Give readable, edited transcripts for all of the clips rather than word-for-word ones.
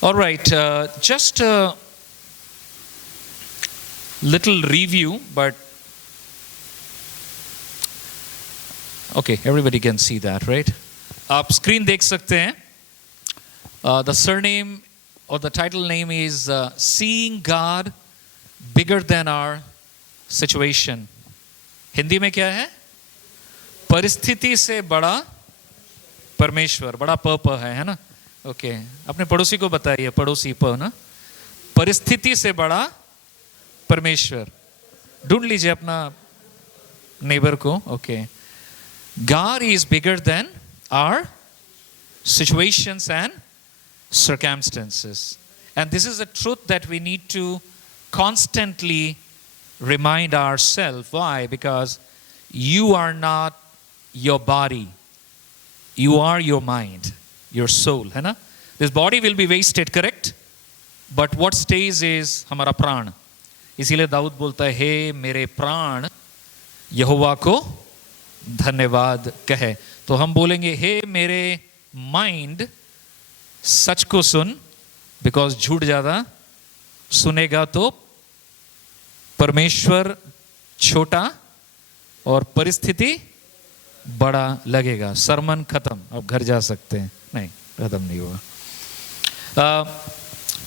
All right, just a little review, but okay, everybody can see that, right? आप screen देख सकते हैं. The surname or the title name is Seeing God Bigger Than Our Situation. Hindi में क्या है? परिस्थिति से बड़ा परमेश्वर. बड़ा प है ना? ओके, अपने पड़ोसी को बताइए, पड़ोसी प ना, परिस्थिति से बड़ा परमेश्वर. ढूंढ लीजिए अपना नेबर को. Okay, God is bigger than our situations and circumstances, and this is a truth that we need to constantly remind ourselves. Why? Because you are not your body, you are your mind, your soul, है ना? This body will be wasted, correct? But what stays is हमारा प्राण. इसीलिए दाऊद बोलता है, हे मेरे प्राण यहोवा को धन्यवाद कहे. तो हम बोलेंगे, हे मेरे माइंड सच को सुन, बिकॉज झूठ ज्यादा सुनेगा तो परमेश्वर छोटा और परिस्थिति बड़ा लगेगा. सरमन खत्म, अब घर जा सकते हैं. नहीं, खत्म नहीं हुआ.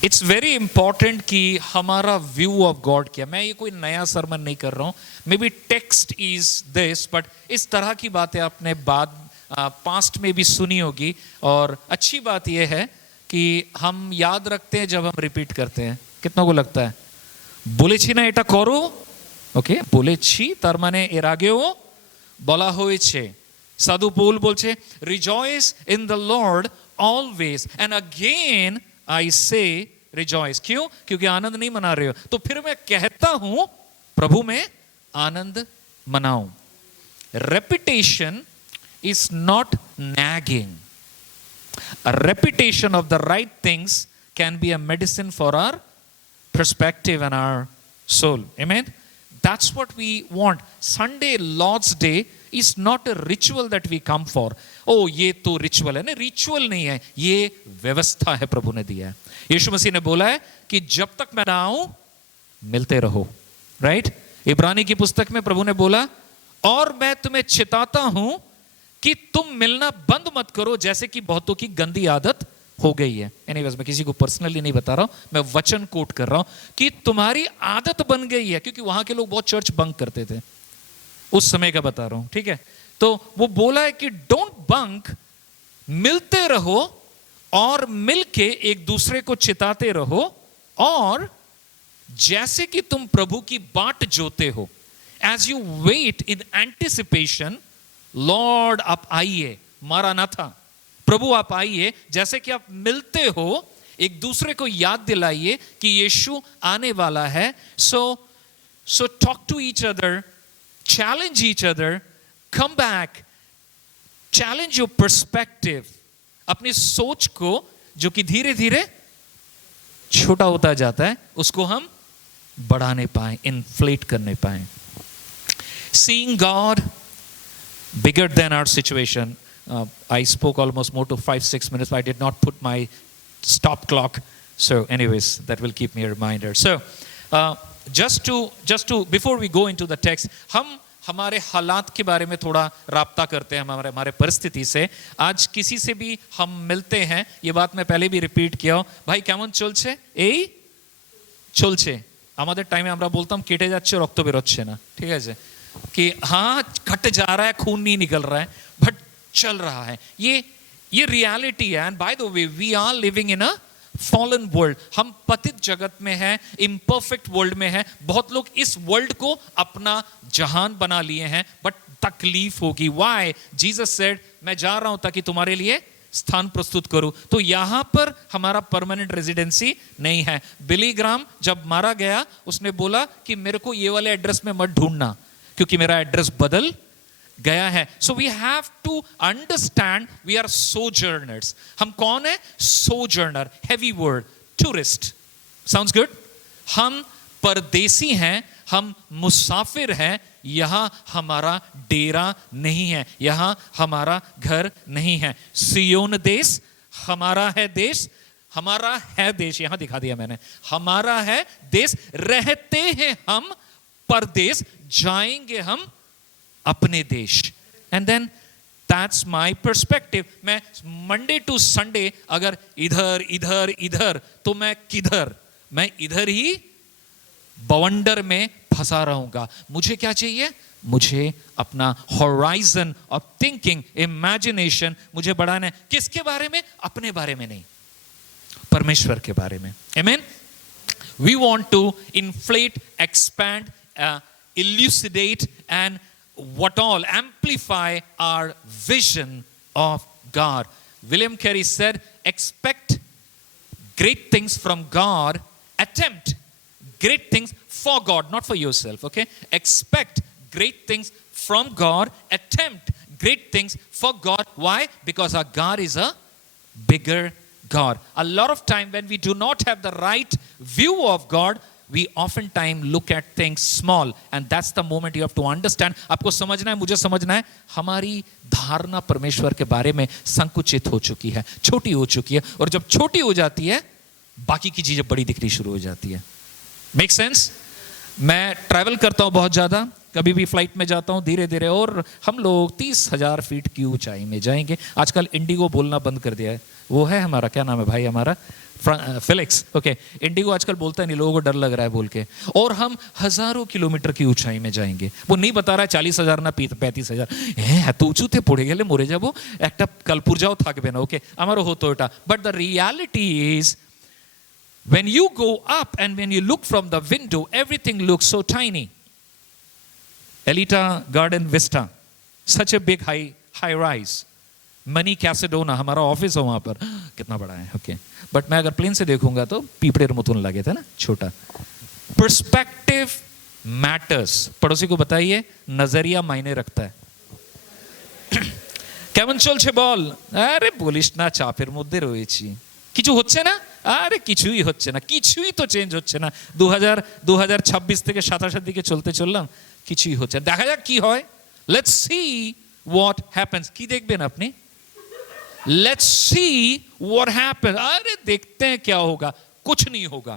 इट्स वेरी इंपॉर्टेंट कि हमारा व्यू ऑफ गॉड क्या. मैं ये कोई नया सरमन नहीं कर रहा हूं. May be text is this, but इस तरह की बातें आपने बाद पास्ट में भी सुनी होगी. और अच्छी बात यह है कि हम याद रखते हैं जब हम रिपीट करते हैं. कितनों को लगता है বলেছি না এটা করো? ওকে, বলেছি তার মানে এর আগেও বলা হয়েছে. সাধু পৌল বলছে, rejoice in the Lord always and again I से रिजॉइस. क्यों? क्योंकि आनंद नहीं मना रहे हो, तो फिर मैं कहता हूं प्रभु में आनंद मनाओ. Repetition is not nagging. A repetition of the right things can be a medicine for our perspective and our soul. Amen? That's what we want. Sunday, Lord's Day is not a ritual that we come for. Oh, ये तो ritual है. नहीं, ritual नहीं है, ये व्यवस्था है प्रभु ने दिया है. यीशु मसीह ने बोला है कि जब तक मैं ना आऊं मिलते रहो. राइट? इब्रानी की पुस्तक में प्रभु ने बोला, और मैं तुम्हें चिताता हूं कि तुम मिलना बंद मत करो, जैसे कि बहुतों की गंदी आदत हो गई है. एनीवेज, मैं किसी को पर्सनली नहीं बता रहा हूं, मैं वचन कोट कर रहा हूं कि तुम्हारी आदत बन गई है. क्योंकि वहां के लोग बहुत चर्च बंक करते थे, उस समय का बता रहा हूं. ठीक है? तो वो बोला है कि डोंट बंक, मिलते रहो और मिलके एक दूसरे को चिताते रहो, और जैसे कि तुम प्रभु की बाट जोते हो, as you wait in anticipation, Lord आप आइए, मारानाथा, प्रभु आप आइए. जैसे कि आप मिलते हो, एक दूसरे को याद दिलाइए कि यीशु आने वाला है. So talk to each other, challenge each other, come back, challenge your perspective. अपनी सोच को जो कि धीरे धीरे छोटा होता जाता है, उसको हम बढ़ाने पाए, इन्फ्लेट करने पाए. Seeing God bigger than our situation. I spoke almost more to 5-6 minutes, but I did not put my stop clock. So anyways, that will keep me a reminder. So just to before we go into the text, हम हमारे हालात के बारे में थोड़ा राब्ता करते हैं, हमारे परिस्थिति से. आज किसी से भी हम मिलते हैं, ये बात मैं पहले भी रिपीट किया हूं, भाई কেমন চলছে? এই চলছে. আমাদের টাইমে আমরা বলতাম কেটে যাচ্ছে, রক্ত বেরোচ্ছে না. ঠিক আছে? कि हाँ कट जा रहा है, खून नहीं निकल रहा है, बट चल रहा है. ये रियलिटी है. And by the way, we are living in a fallen world. हम पतित जगत में हैं, इम्परफेक्ट वर्ल्ड में हैं. बहुत लोग इस वर्ल्ड को अपना जहान बना लिए हैं, बट तकलीफ होगी. व्हाई? जीसस सेड, मैं जा रहा हूं ताकि तुम्हारे लिए स्थान प्रस्तुत करूं. तो यहां पर हमारा परमानेंट रेजिडेंसी नहीं है. बिली ग्राम जब मारा गया, उसने बोला कि मेरे को ये वाले एड्रेस में मत ढूंढना, क्योंकि मेरा एड्रेस बदल गया है. So we have to understand we are sojourners. हम कौन है? Sojourner. Heavy word, tourist. Sounds good. हम परदेसी हैं, हम मुसाफिर हैं. यहां हमारा डेरा नहीं है, यहां हमारा घर नहीं है. सियोन देश हमारा है देश, हमारा है देश, यहां दिखा दिया मैंने, हमारा है देश, रहते हैं हम परदेश, जाएंगे हम अपने देश। And then that's my perspective. मैं मंडे टू संडे अगर इधर इधर इधर, तो मैं किधर, मैं इधर ही बवंडर में फंसा रहूंगा। मुझे क्या चाहिए? मुझे अपना होराइजन ऑफ थिंकिंग, इमेजिनेशन मुझे बढ़ाना है। किसके बारे में? अपने बारे में नहीं, परमेश्वर के बारे में। आमीन। We want to inflate, expand, elucidate and what all amplify our vision of God. William Carey said, expect great things from God, attempt great things for God, not for yourself, okay? Expect great things from God, attempt great things for God. Why? Because our God is a bigger God. A lot of time when we do not have the right view of God, we oftentimes look at things small, and that's the moment you have to understand. आपको समझना है, मुझे समझना है, हमारी धारणा परमेश्वर के बारे में संकुचित हो चुकी है, छोटी हो चुकी है, और जब छोटी हो जाती है बाकी की चीजें बड़ी दिखनी शुरू हो जाती है। Make sense? मैं ट्रैवल करता हूं बहुत ज्यादा, कभी भी फ्लाइट में जाता हूं धीरे धीरे, और हम लोग 30,000 फीट की ऊंचाई में जाएंगे। आजकल इंडिगो बोलना बंद कर दिया है, वो है हमारा, क्या नाम है भाई हमारा, फिलिक्स, ओके। इंडिगो आजकल बोलता है नहीं, लोगों को डर लग रहा है बोल के, और हम हजारों किलोमीटर की ऊंचाई में जाएंगे। वो नहीं बता रहा है 40,000 ना 35,000, এত উঁচুতে পড়ে গেলে মরে যাব, একটা কালপুরজাও থাকবে না, ওকে, আমারও হতো এটা। But the reality is, when you go up and when you look from the window, everything looks so tiny. Elita Garden Vista, such a big high rise. मनी कैसेडोना, हमारा ऑफिस है वहां पर, कितना बड़ा है, ओके। बट मैं अगर प्लेन से देखूंगा तो पीपड़ेर मतुन लगे थे ना, छोटा। Perspective matters. पड़ोसी को बताइए, नजरिया मायने रखता है। কেমন চলছে বল? আরে বলিস না, চাপের মধ্যে রয়েছি। কিছু হচ্ছে না? আরে কিছুই হচ্ছে না, কিছুই তো চেঞ্জ হচ্ছে না। 2026 থেকে 27 দিকে চলতে চললাম, কিছুই হচ্ছে না। দেখা যাক কি হয়। Let's see what happens. কি দেখবেন আপনি? Let's see what happens. अरे देखते हैं क्या होगा। कुछ नहीं होगा,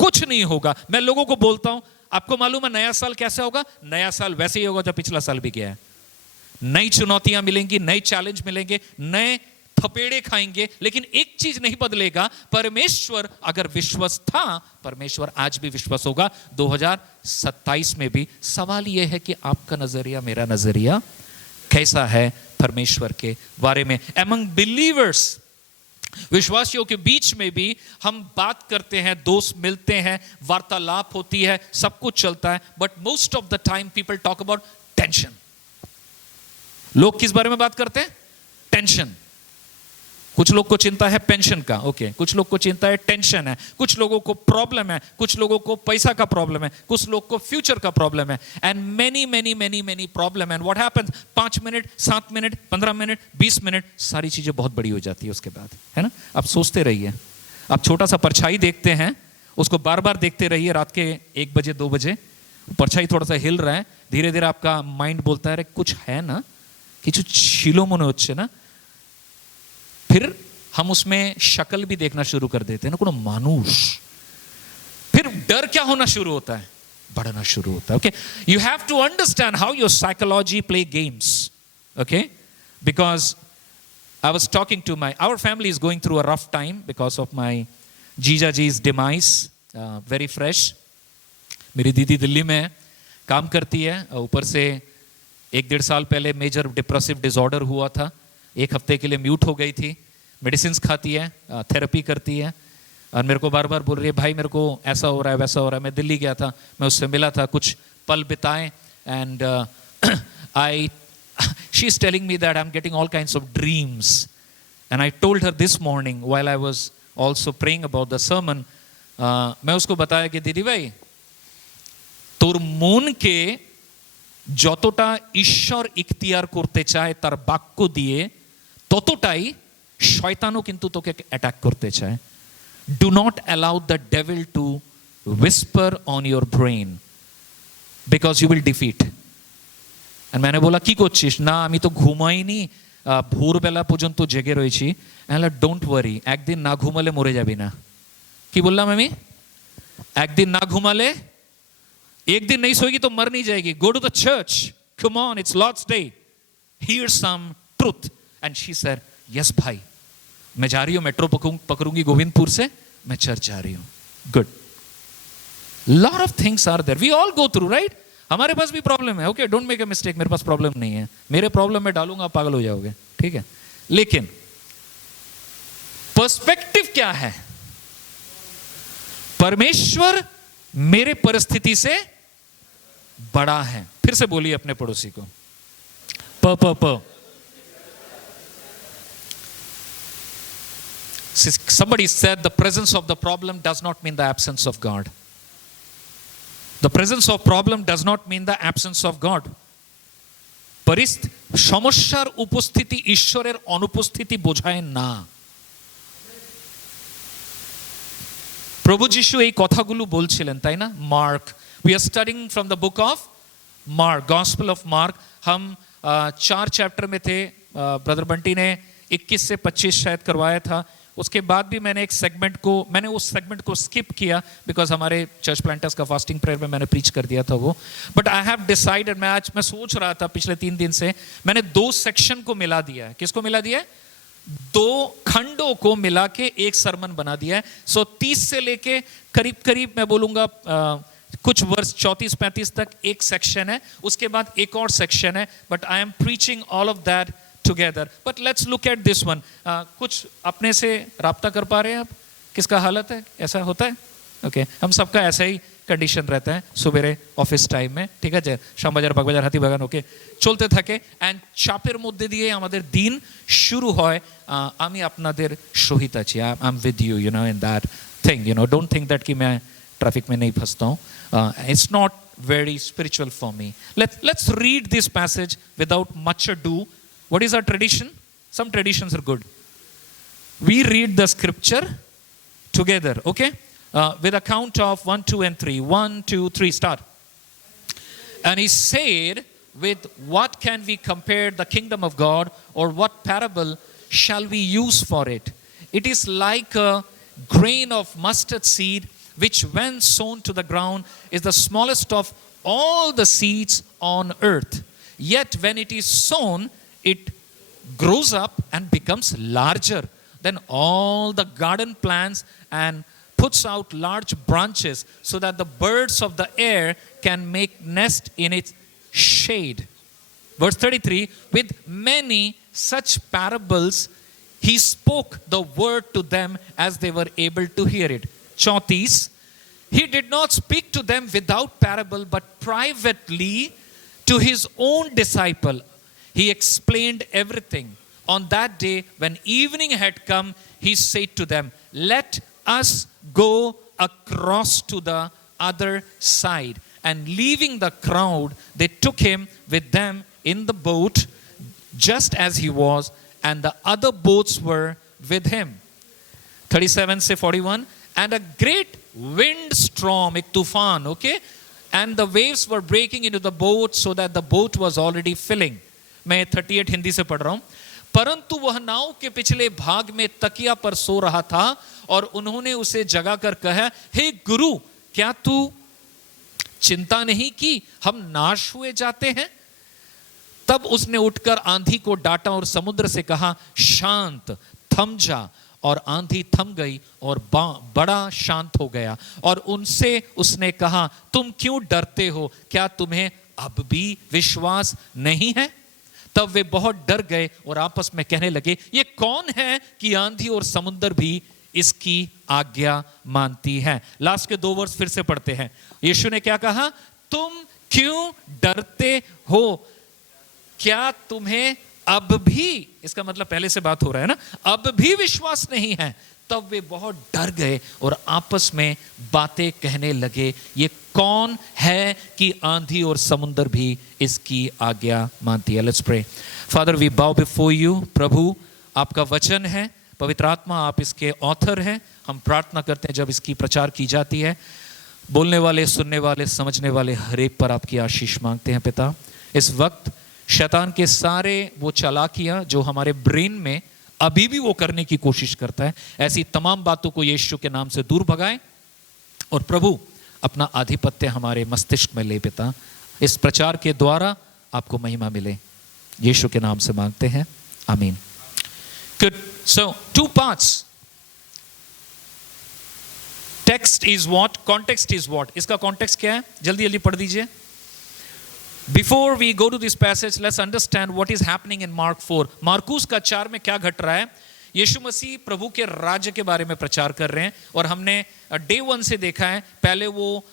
कुछ नहीं होगा। मैं लोगों को बोलता हूं, आपको मालूम है नया साल कैसे होगा? नया साल वैसे ही होगा जो पिछला साल भी गया है। नई चुनौतियां मिलेंगी, नए चैलेंज मिलेंगे, नए थपेड़े खाएंगे, लेकिन एक चीज नहीं बदलेगा, परमेश्वर अगर विश्वास था, परमेश्वर आज भी विश्वास होगा 2027 में भी। सवाल यह है कि आपका नजरिया, मेरा नजरिया कैसा है परमेश्वर के बारे में। एमंग बिलीवर्स, विश्वासियों के बीच में भी हम बात करते हैं, दोस्त मिलते हैं, वार्तालाप होती है, सब कुछ चलता है, but most of the time people talk about tension. लोग किस बारे में बात करते हैं? टेंशन। कुछ लोग को चिंता है पेंशन का, ओके, कुछ लोग को चिंता है टेंशन है, कुछ लोगों को प्रॉब्लम है, कुछ लोगों को पैसा का प्रॉब्लम है, कुछ लोग को फ्यूचर का प्रॉब्लम है, and many many many many problem. And what happens? 5 minute, 7 minute, 15 minute, 20 minute, सारी चीजें बहुत बड़ी हो जाती है उसके बाद, है ना। आप सोचते रहिए, आप छोटा सा परछाई देखते हैं, उसको बार बार देखते रहिए। रात के 1 बजे 2 बजे परछाई थोड़ा सा हिल रहा है, धीरे धीरे आपका माइंड बोलता है कुछ है ना, কিছু ছিল মনে হচ্ছে না। फिर हम उसमें शक्ल भी देखना शुरू कर देते हैं ना, कोनो मानुष। फिर डर क्या होना शुरू होता है? बढ़ना शुरू होता है, okay. You have to understand how your psychology play games, okay, because I was talking to my, our family is going through a rough time because of my jija जीज डिमाइस, वेरी फ्रेश। मेरी दीदी दिल्ली में काम करती है, ऊपर से 1-1.5 साल पहले मेजर डिप्रेसिव डिसऑर्डर हुआ था, 1 हफ्ते के लिए म्यूट हो गई थी, मेडिसिन खाती है, थेरेपी करती है, और मेरे को बार बार बोल रही है भाई मेरे को ऐसा हो रहा है, वैसा हो रहा है। मैं दिल्ली गया था, मैं उससे मिला था, कुछ पल बिताए, and she is telling me that I am getting all kinds of dreams, and I told her this morning while I was also praying about the sermon, मैं उसको बताया कि दीदी भाई তোর মনকে যতটা ঈশ্বর ইখতিয়ার করতে চায় তার বাক্য দিয়ে, ততটাই শয়তানও কিন্তু তোকে অ্যাটাক করতে চায়। Do not allow the devil to whisper on your brain because you will defeat। And मैंने बोला কি করছিস? না আমি তো ঘুমাইনি, ভোরবেলা পর্যন্ত জেগে রয়েছি, ডোন্ট ওয়ারি, একদিন না ঘুমালে মরে যাবি না। কি বললাম আমি? একদিন না ঘুমালে, एक दिन नहीं सोएगी तो मर नहीं जाएगी. Go to the church. Come on, it's Lord's day. Hear some truth. And she said, yes भाई, मैं जा रही हूँ, मेट्रो पकड़ूंगी गोविंदपुर से, मैं चर्च जा रही हूँ. Good. Lot of things are there. We all go through, right? हमारे पास भी प्रॉब्लम है. Okay, don't make a mistake, मेरे पास प्रॉब्लम नहीं है. मेरे प्रॉब्लम में डालूंगा आप पागल हो जाओगे, ठीक है? लेकिन पर्सपेक्टिव क्या है? परमेश्वर मेरे परिस्थिति से बड़ा है. फिर से बोलिए अपने पड़ोसी को, प प प. Somebody said the presence of the problem does not mean the absence of God. The presence of problem does not mean the absence of God. সমস্যার উপস্থিতি ঈশ্বরের অনুপস্থিতি বোঝায় না. প্রভু যিশু এই কথাগুলো বলছিলেন, তাই না? Mark, we are studying from the book of Mark, Gospel of Mark. हम 4 चैप्टर में थे. ब्रदर बंटी ने 21 से 25 शायद करवाया था. उसके बाद भी मैंने उस सेगमेंट को स्किप किया बिकॉज हमारे चर्च प्लांटर्स का फास्टिंग प्रेयर में मैंने प्रीच कर दिया था वो. बट आई हैव डिसाइडेड, मैं सोच रहा था पिछले 3 दिन से, मैंने 2 सेक्शन को मिला दिया है. किसको मिला दिया है? 2 खंडों को मिला के एक सरमन बना दिया है. सो 30 से लेके करीब मैं बोलूंगा कुछ वर्ष 34-35 तक एक सेक्शन है, उसके बाद एक और सेक्शन है. But I am preaching all of that together. But let's look at this one. कुछ अपने से राब्ता कर पा रहे हैं आप? किसका हालत है? ऐसा होता है? ओके, हम सबका ऐसा ही कंडीशन रहता है सुबेरे ऑफिस टाइम में, ঠিক আছে? শ্যামবাজার, বাগবাজার, হাতিবাগান, ওকে, চলতে থাকে. অ্যান্ড চাপের মধ্যে দিয়ে আমাদের দিন শুরু হয়. আমি আপনাদের সহিত আছি. I am with you, you know, in that thing. You know, don't think that कि मैं ट्रैफिक में नहीं फंसता हूँ. It's not very spiritual for me. Let's read this passage without much ado. What is our tradition? Some traditions are good. We read the scripture together, okay? With a count of 1, 2, and 3. 1, 2, 3, start. And he said, with what can we compare the kingdom of God, or what parable shall we use for it? It is like a grain of mustard seed, which when sown to the ground is the smallest of all the seeds on earth. Yet when it is sown, it grows up and becomes larger than all the garden plants and puts out large branches so that the birds of the air can make nest in its shade. Verse 33, with many such parables he spoke the word to them as they were able to hear it. 34, he did not speak to them without parable, but privately to his own disciple he explained everything. On that day, when evening had come, he said to them, let us go across to the other side. And leaving the crowd, they took him with them in the boat, just as he was, and the other boats were with him. 37 से 41, and a great windstorm, ek tufan, okay? And the waves were breaking into the boat so that the boat was already filling. मैं 38 हिंदी से पढ़ रहा हूं. परंतु वह नाव के पिछले भाग में तकिया पर सो रहा था और उन्होंने उसे जगाकर कहा, हे गुरु, क्या तू चिंता नहीं की हम नाश हुए जाते हैं? तब उसने उठकर आंधी को डांटा और समुद्र से कहा, शांत, थम जा. और आंधी थम गई और बड़ा शांत हो गया. और उनसे उसने कहा, तुम क्यों डरते हो? क्या तुम्हें अब भी विश्वास नहीं है? तब वे बहुत डर गए और आपस में कहने लगे, ये कौन है कि आंधी और समुद्र भी इसकी आज्ञा मानती है? लास्ट के 2 वर्स फिर से पढ़ते हैं. यीशु ने क्या कहा? तुम क्यों डरते हो? क्या तुम्हें अब भी, इसका मतलब पहले से बात हो रहा है ना, अब भी विश्वास नहीं है? तब वे बहुत डर गए और आपस में बातें कहने लगे, ये कौन है कि आंधी और समुद्र भी इसकी आज्ञा मानती है. Let's pray. Father, we bow before you. प्रभु, आपका वचन है, पवित्र आत्मा आप इसके ऑथर हैं. हम प्रार्थना करते हैं जब इसकी प्रचार की जाती है, बोलने वाले, सुनने वाले, समझने वाले हर एक पर आपकी आशीष मांगते हैं पिता. इस वक्त शैतान के सारे वो चालाकियां जो हमारे ब्रेन में अभी भी वो करने की कोशिश करता है, ऐसी तमाम बातों को यीशु के नाम से दूर भगाएं और प्रभु अपना आधिपत्य हमारे मस्तिष्क में ले पिता। इस प्रचार के द्वारा आपको महिमा मिले, यीशु के नाम से मांगते हैं, आमीन। Good. So 2 parts. Text is what? Context is what? इसका context क्या है? जल्दी जल्दी पढ़ दीजिए। Before we go to this passage, let's understand what is happening in Mark 4. Marcus का 4 में क्या घट रहा है? यीशु मसीह प्रभु के राज्य के बारे में प्रचार कर रहे हैं और हमने डे 1 से देखा है। पहले वो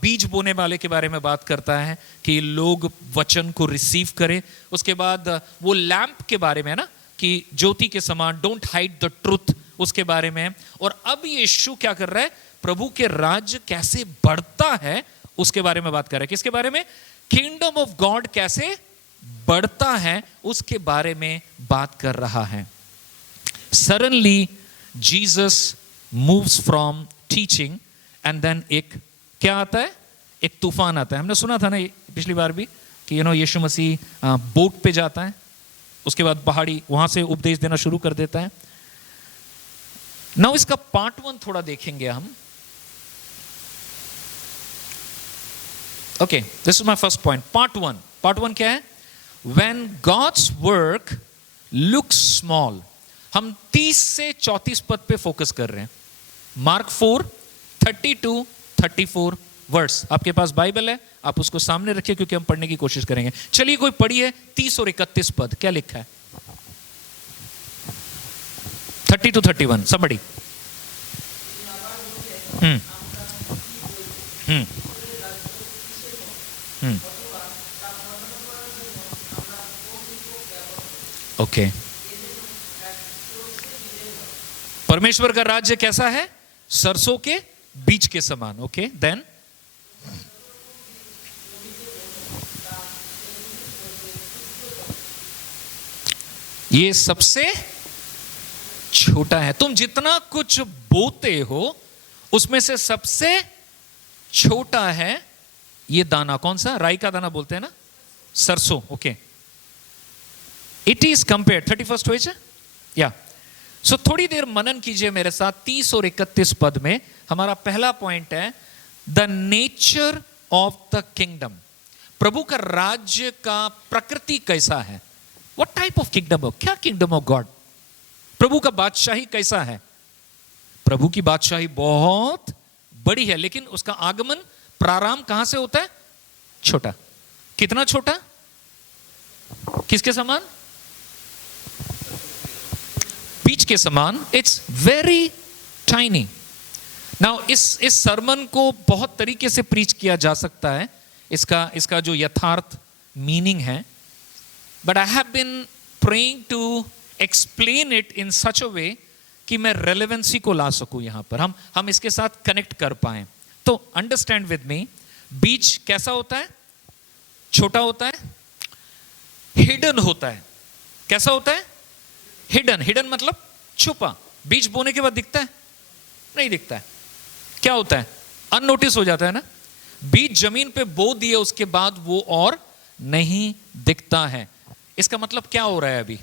बीज बोने वाले के बारे में बात करता है कि लोग वचन को रिसीव करें। उसके बाद वो लैंप के बारे में है ना, कि ज्योति के समान, डोंट हाइड द ट्रुथ, उसके बारे में। और अब यीशु क्या कर रहा है? प्रभु के राज्य कैसे बढ़ता है उसके बारे में बात कर रहा है। किसके बारे में? किंगडम ऑफ गॉड कैसे बढ़ता है उसके बारे में बात कर रहा है। Suddenly Jesus moves from teaching and then एक क्या आता है? एक तूफान आता है। हमने सुना था ना पिछली बार भी कि यीशु मसीह बोट पे जाता है, उसके बाद पहाड़ी, वहां से उपदेश देना शुरू कर देता है। नाउ इसका पार्ट 1 थोड़ा देखेंगे हम। Okay, this is my first point. Part 1 क्या है? When God's work looks small. हम 30 से 34 पद पे फोकस कर रहे हैं। Mark 4 32-34 verse. आपके पास बाइबल है, आप उसको सामने रखिए क्योंकि हम पढ़ने की कोशिश करेंगे। चलिए कोई पढ़िए 30 और 31 पद, क्या लिखा है? 30-31 somebody। ओके, परमेश्वर का राज्य कैसा है? सरसों के बीज के समान। ओके, देन ये सबसे छोटा है। तुम जितना कुछ बोते हो उसमें से सबसे छोटा है ये दाना। कौन सा? राई का दाना बोलते हैं ना, सरसों। Okay, it is compare 31st page या। सो थोड़ी देर मनन कीजिए मेरे साथ 30 और 31 पद में। हमारा पहला पॉइंट है the nature of the kingdom. प्रभु का राज्य का प्रकृति कैसा है? What type of kingdom? क्या किंगडम ऑफ गॉड? प्रभु का बादशाही कैसा है? प्रभु की बादशाही बहुत बड़ी है, लेकिन उसका आगमन, प्रारंभ कहां से होता है? छोटा। कितना छोटा? किसके समान? बीज के समान। It's very tiny. नाउ इस सरमन को बहुत तरीके से प्रीच किया जा सकता है, इसका जो यथार्थ मीनिंग है, but I have been praying to explain it in such a way कि मैं रेलेवेंसी को ला सकूं यहां पर, हम इसके साथ कनेक्ट कर पाए। तो अंडरस्टैंड विद मी, बीज कैसा होता है? छोटा होता है, हिडन होता है। कैसा होता है? हिडन। हिडन मतलब छुपा। बीज बोने के बाद दिखता है? नहीं दिखता है। क्या होता है? अननोटिस हो जाता है ना। बीज जमीन पे बो दिए उसके बाद वो और नहीं दिखता है। इसका मतलब क्या हो रहा है? अभी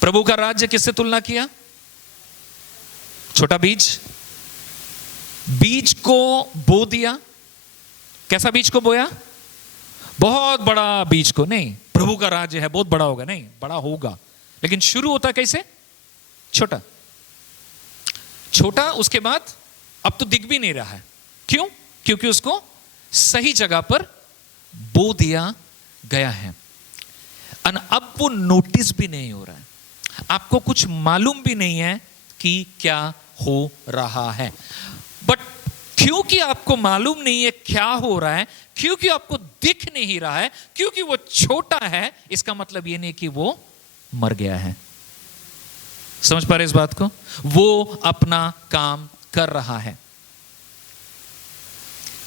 प्रभु का राज्य किससे तुलना किया? छोटा बीज। बीज को बो दिया। कैसा बीज को बोया? बहुत बड़ा बीज को नहीं। प्रभु का राज्य है, बहुत बड़ा होगा नहीं, बड़ा होगा, लेकिन शुरू होता कैसे? छोटा। छोटा, उसके बाद अब तो दिख भी नहीं रहा है। क्यों? क्योंकि उसको सही जगह पर बो दिया गया है। अब वो नोटिस भी नहीं हो रहा है, आपको कुछ मालूम भी नहीं है कि क्या हो रहा है। बट क्योंकि आपको मालूम नहीं है क्या हो रहा है, क्योंकि आपको दिख नहीं रहा है, क्योंकि वो छोटा है, इसका मतलब ये नहीं कि वो मर गया है। समझ पा रहे इस बात को? वो अपना काम कर रहा है।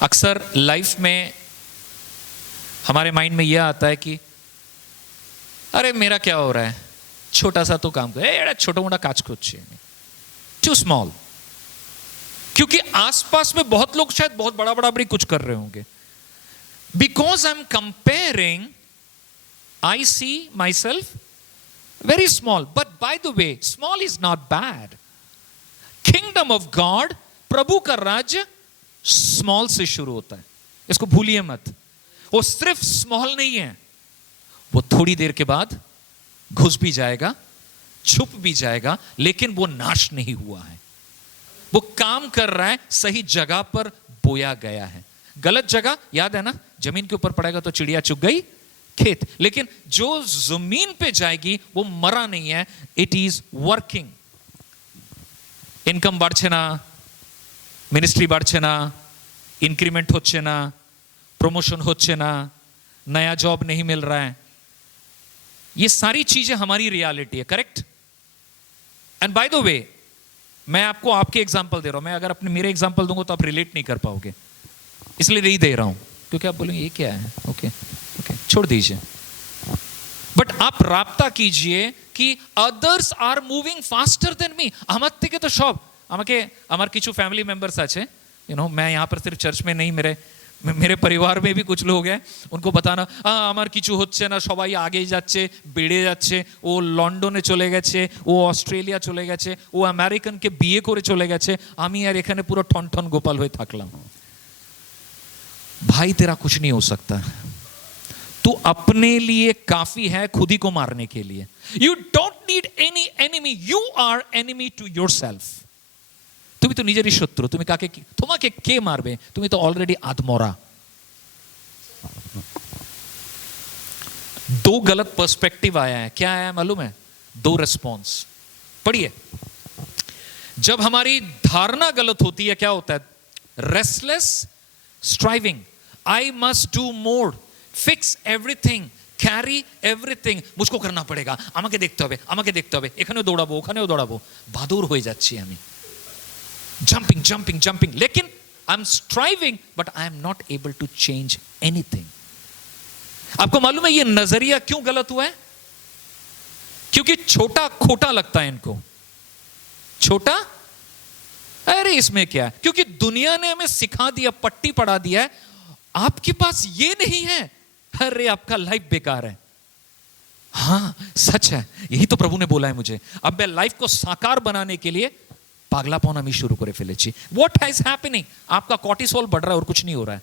अक्सर लाइफ में हमारे माइंड में यह आता है कि अरे मेरा क्या हो रहा है, छोटा सा तो काम कर, छोटा मोटा काज कुछ टू स्मॉल। क्योंकि आसपास में बहुत लोग शायद बहुत बड़ा बड़ा भी कुछ कर रहे होंगे। Because I'm comparing, I see myself very small. But by the way, small is not bad. Kingdom of God, प्रभु का राज्य स्मॉल से शुरू होता है, इसको भूलिए मत. वो सिर्फ स्मॉल नहीं है, वो थोड़ी देर के बाद घुस भी जाएगा, छुप भी जाएगा, लेकिन वो नाश नहीं हुआ है. वो काम कर रहा है, सही जगह पर बोया गया है. गलत जगह याद है ना, जमीन के ऊपर पड़ेगा तो चिड़िया चुग गई खेत, लेकिन जो जमीन पे जाएगी वो मरा नहीं है, इट इज वर्किंग. इनकम बढ़ছে না, मिनिस्ट्री बढ़ছে না, इंक्रीमेंट হচ্ছে না, प्रमोशन হচ্ছে না, नया जॉब नहीं मिल रहा है. ये सारी चीजें हमारी रियलिटी है, करेक्ट. एंड बाय द वे, मैं आपको आपके एग्जांपल दे रहा हूं. मैं अगर अपने मेरे एग्जांपल दूंगा तो आप रिलेट नहीं कर पाओगे, इसलिए नहीं दे रहा हूं, क्योंकि आप बोलेंगे ये क्या है. ओके ओके, छोड़ दीजिए. बट आप राब्ता कीजिए कि others are moving faster than me. আমার থেকে তো সব, আমাকে আমার কিছু ফ্যামিলি মেম্বার্স আছে, यू नो, मैं यहाँ पर सिर्फ चर्च में नहीं, मेरे परिवार में भी कुछ लोग हैं, उनको बताना আমার কিছু হচ্ছে না, সবাই আগেই যাচ্ছে, বেড়ে যাচ্ছে, ও লন্ডনে চলে গেছে, ও অস্ট্রেলিয়া চলে গেছে, ও আমেরিকানকে বিয়ে করে চলে গেছে, আমি আর এখানে পুরো ঠনঠন গোপাল হয়ে থাকলাম. भाई तेरा कुछ नहीं हो सकता. तू अपने लिए काफी है खुद ही को मारने के लिए. You don't need any enemy, you are enemy to yourself. তুমি তো নিজেরই শত্রু. তুমি কাকে, তোমাকে কে মারবে? তুমি তো অলরেडी आधमोरा. दो गलत पर्सपेक्टिव आया है. क्या आया मालूम है? दो रिस्पॉन्स. पढ़िए. जब हमारी धारणा गलत होती है क्या होता है? Restless striving, I must do more, fix everything, carry everything. মুঝকো করনা পড়েগা, আমাকে দেখতে হবে, আমাকে দেখতে হবে, এখানেও দৌড়াবো, ওখানেও দৌড়াবো. বাদুর হয়ে যাচ্ছি আমি. jumping jumping jumping, लेकिन I'm striving but I am not able to change anything. आपको मालूम है ये नजरिया क्यों गलत हुआ है? क्योंकि छोटा खोटा लगता है इनको. छोटा, अरे इसमें क्या है? क्योंकि दुनिया ने हमें सिखा दिया, पट्टी पढ़ा दिया है, आपके पास ये नहीं है, अरे आपका लाइफ बेकार है. हाँ सच है, यही तो प्रभु ने बोला है मुझे. अब मैं लाइफ को साकार बनाने के लिए पागलापन আমি शुरू করে ফেলেছি. What has happening? आपका कॉर्टिसोल बढ़ रहा है और कुछ नहीं हो रहा है.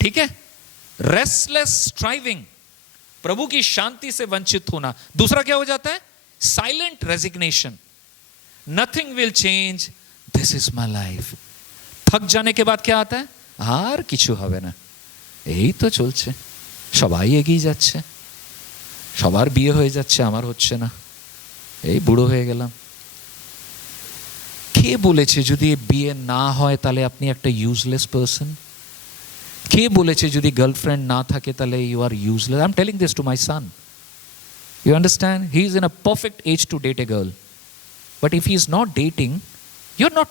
ठीक है. रेस्टलेस स्ट्राइविंग, प्रभु की शांति से वंचित होना. दूसरा क्या हो जाता है? Silent resignation. Nothing will change, this is my life. थक जाने के बाद क्या आता है? আর কিছু হবে না, এই তো চলছে, সবাই এগিয়ে যাচ্ছে, সবার বিয়ে হয়ে যাচ্ছে, আমার হচ্ছে না, এই বুড়ো হয়ে গেলাম. কে বলেছে যদি বিয়ে না হয় তাহলে আপনি একটা ইউজলেস পারসন? কে বলেছে যদি গার্লফ্রেন্ড না থাকে তাহলে you are useless? I am telling this to my son. You understand? He is in a perfect age to date a girl. But if he is not dating, you're not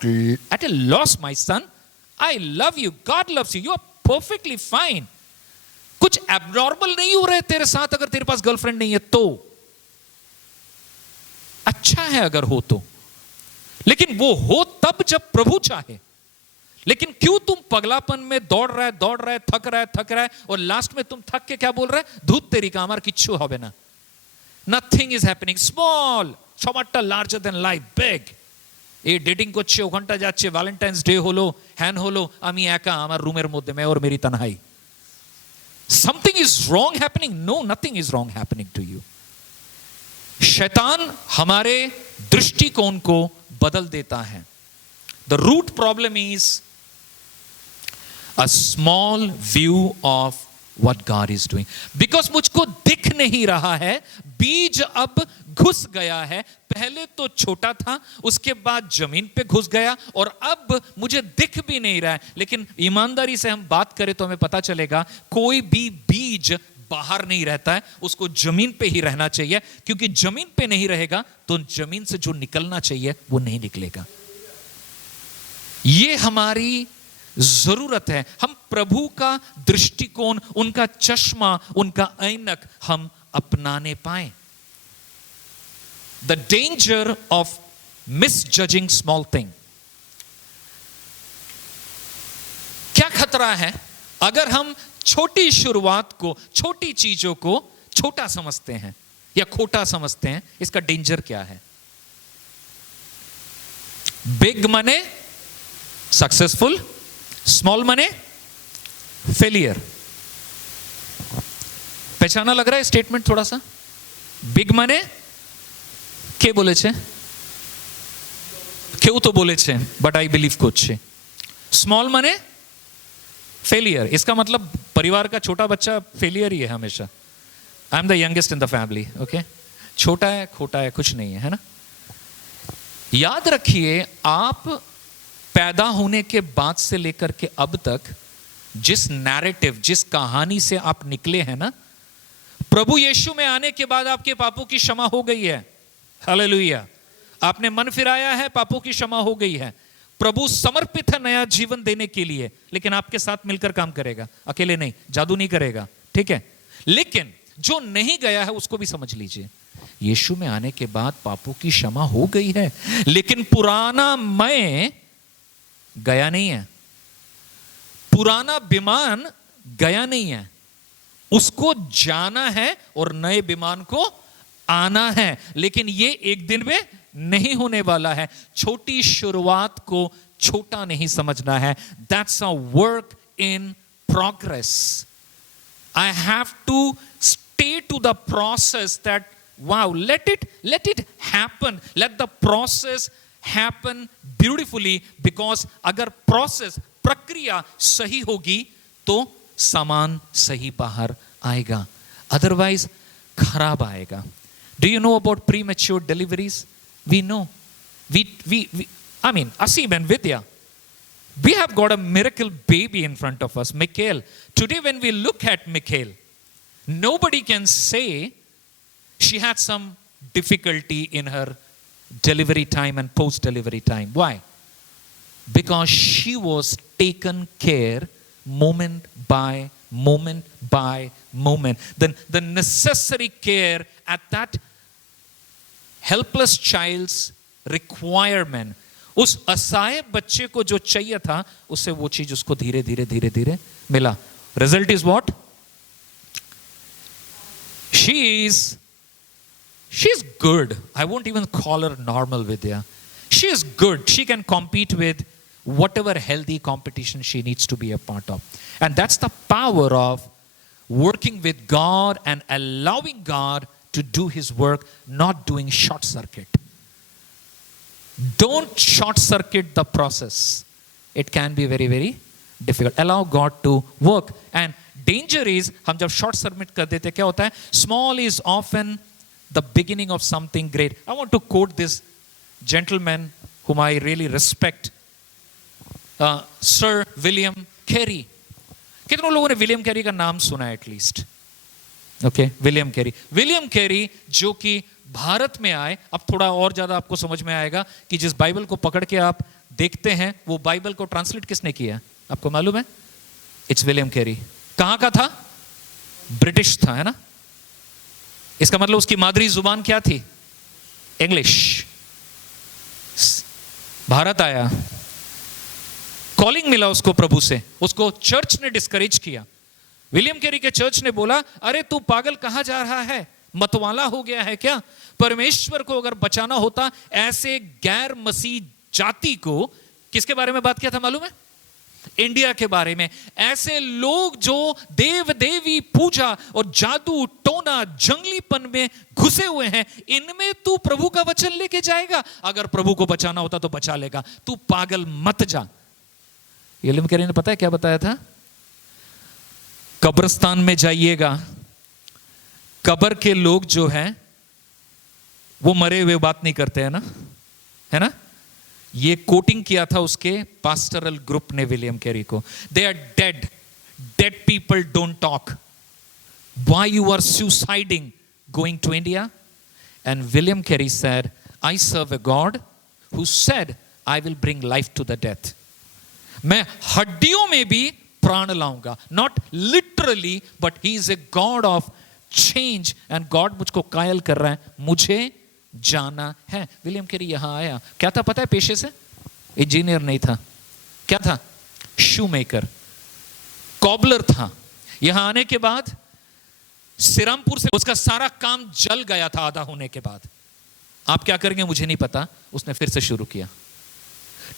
at a loss, my son. I love you. God loves you. You are perfectly fine. कुछ abnormal नहीं हो रहा है तेरे साथ अगर तेरे पास girlfriend नहीं है तो. अच्छा है अगर हो तो, लेकिन वो हो तब जब प्रभु चाहे. लेकिन क्यों तुम पगलापन में दौड़ रहा है, थक रहा है, और लास्ट में तुम थक के क्या बोल रहा है? धूत तेरी का, আমার কিচ্ছু হবে না. Nothing is happening. Small, সবারটা larger than life, big. এই ডেটিং করছে, ওখানটা যাচ্ছে, ভ্যালেন্টাইন্স ডে হলো, হ্যান হলো, আমি একা আমার রুমের মধ্যে, मैं और मेरी तन्हाई. Something is wrong happening? No, nothing is wrong happening to you. शैतान हमारे दृष्टिकोण को बदल देता है. The root problem is a small view of what God is doing. Because मुझको दिख नहीं रहा है, बीज अब घुस गया है. पहले तो छोटा था, उसके बाद जमीन पे घुस गया, और अब मुझे दिख भी नहीं रहा है. लेकिन ईमानदारी से हम बात करें तो हमें पता चलेगा कोई भी बीज बाहर नहीं रहता है, उसको जमीन पे ही रहना चाहिए. क्योंकि जमीन पे नहीं रहेगा तो जमीन से जो निकलना चाहिए वो नहीं निकलेगा. ये हमारी जरूरत है. हम प्रभु का दृष्टिकोण, उनका चश्मा, उनका ऐनक हम अपनाने पाए. The danger of misjudging small thing. क्या खतरा है अगर हम छोटी शुरुआत को, छोटी चीजों को छोटा समझते हैं या खोटा समझते हैं, इसका डेंजर क्या है? बिग मने सक्सेसफुल, स्मॉल मने फेलियर। पहचाना लग रहा है स्टेटमेंट थोड़ा सा? बिग मने के बोले छे, क्यों तो बोले छे, बट आई बिलीव कुछ छे। स्मॉल मने फेलियर, इसका मतलब परिवार का छोटा बच्चा फेलियर ही है हमेशा। I am the youngest in the family, okay. छोटा है, खोटा है, कुछ नहीं है ना। याद रखिए, आप पैदा होने के बाद से लेकर के अब तक जिस नैरेटिव, जिस कहानी से आप निकले हैं ना, प्रभु यीशु में आने के बाद आपके पापों की क्षमा हो गई है। हालेलुया। आपने मन फिराया है, पापों की क्षमा हो गई है। प्रभु समर्पित है नया जीवन देने के लिए, लेकिन आपके साथ मिलकर काम करेगा, अकेले नहीं, जादू नहीं करेगा, ठीक है। लेकिन जो नहीं गया है उसको भी समझ लीजिए, यीशु में आने के बाद पापों की क्षमा हो गई है, लेकिन पुराना मैं गया नहीं है, पुराना विमान गया नहीं है, उसको जाना है और नए विमान को आना है। लेकिन ये एक दिन में नहीं होने वाला है। छोटी शुरुआत को छोटा नहीं समझना है। That's a work in progress. I have to stay to the process that wow, let it happen, let the process happen beautifully, because अगर प्रोसेस, प्रक्रिया सही होगी तो सामान सही बाहर आएगा, अदरवाइज खराब आएगा। Do you know about premature deliveries? We know. I mean, Asim and Vidya, we have got a miracle baby in front of us, Mikhail. Today when we look at Mikhail, nobody can say she had some difficulty in her delivery time and post-delivery time. Why? Because she was taken care moment by moment by moment. The necessary care at that helpless child's requirement, उस असहाय बच्चे को जो चाहिए था, उससे वो चीज उसको धीरे धीरे धीरे धीरे मिला। Result is what? She's good. I won't even call her normal Vidya. She is good. She can compete with whatever healthy competition she needs to be a part of. And that's the power of working with God and allowing God to do His work, not doing short circuit. Don't short circuit the process. It can be very, very difficult. Allow God to work. And danger is, हम जब short circuit कर देते क्या होता है? Small is often the beginning of something great. I want to quote this gentleman whom I really respect, Sir William Carey. कितनों लोगों ने विलियम कैरी का नाम सुना है at least? Okay, William Carey. William Carey जो कि भारत में आए, अब थोड़ा और ज्यादा आपको समझ में आएगा कि जिस बाइबल को पकड़ के आप देखते हैं, वो बाइबल को ट्रांसलेट किसने किया आपको मालूम है? It's William Carey. कहां का था? ब्रिटिश था, है ना? इसका मतलब उसकी मादरी जुबान क्या थी? इंग्लिश। भारत आया, कॉलिंग मिला उसको प्रभु से, उसको चर्च ने डिस्करेज किया। विलियम कैरी के चर्च ने बोला, अरे तू पागल कहां जा रहा है, मतवाला हो गया है क्या? परमेश्वर को अगर बचाना होता, ऐसे गैर मसीह जाति को, किसके बारे में बात किया था मालूम है? इंडिया के बारे में। ऐसे लोग जो देव देवी पूजा और जादू टोना जंगलीपन में घुसे हुए हैं, इनमें तू प्रभु का वचन लेके जाएगा? अगर प्रभु को बचाना होता तो बचा लेगा, तू पागल मत जा। विलियम कैरी ने पता है क्या बताया था? कब्रिस्तान में जाइएगा, कब्र के लोग जो हैं वो मरे हुए बात नहीं करते हैं ना, है ना? ये कोटिंग किया था उसके पास्टरल ग्रुप ने विलियम कैरी को। They are dead, dead people don't talk, why you are suiciding going to India? And William Carey said, I serve a God who said I will bring life to the death. मैं हड्डियों में भी प्राण लाऊंगा, not literally, but he is a God of change. And God मुझको कायल कर रहा है, मुझे जाना है। विलियम कैरी यहां आया, क्या था पता है? पेशे से इंजीनियर नहीं था, क्या था? शू मेकर, कॉबलर था। यहां आने के बाद सिरामपुर से उसका सारा काम जल गया था आधा होने के बाद। आप क्या करेंगे मुझे नहीं पता, उसने फिर से शुरू किया।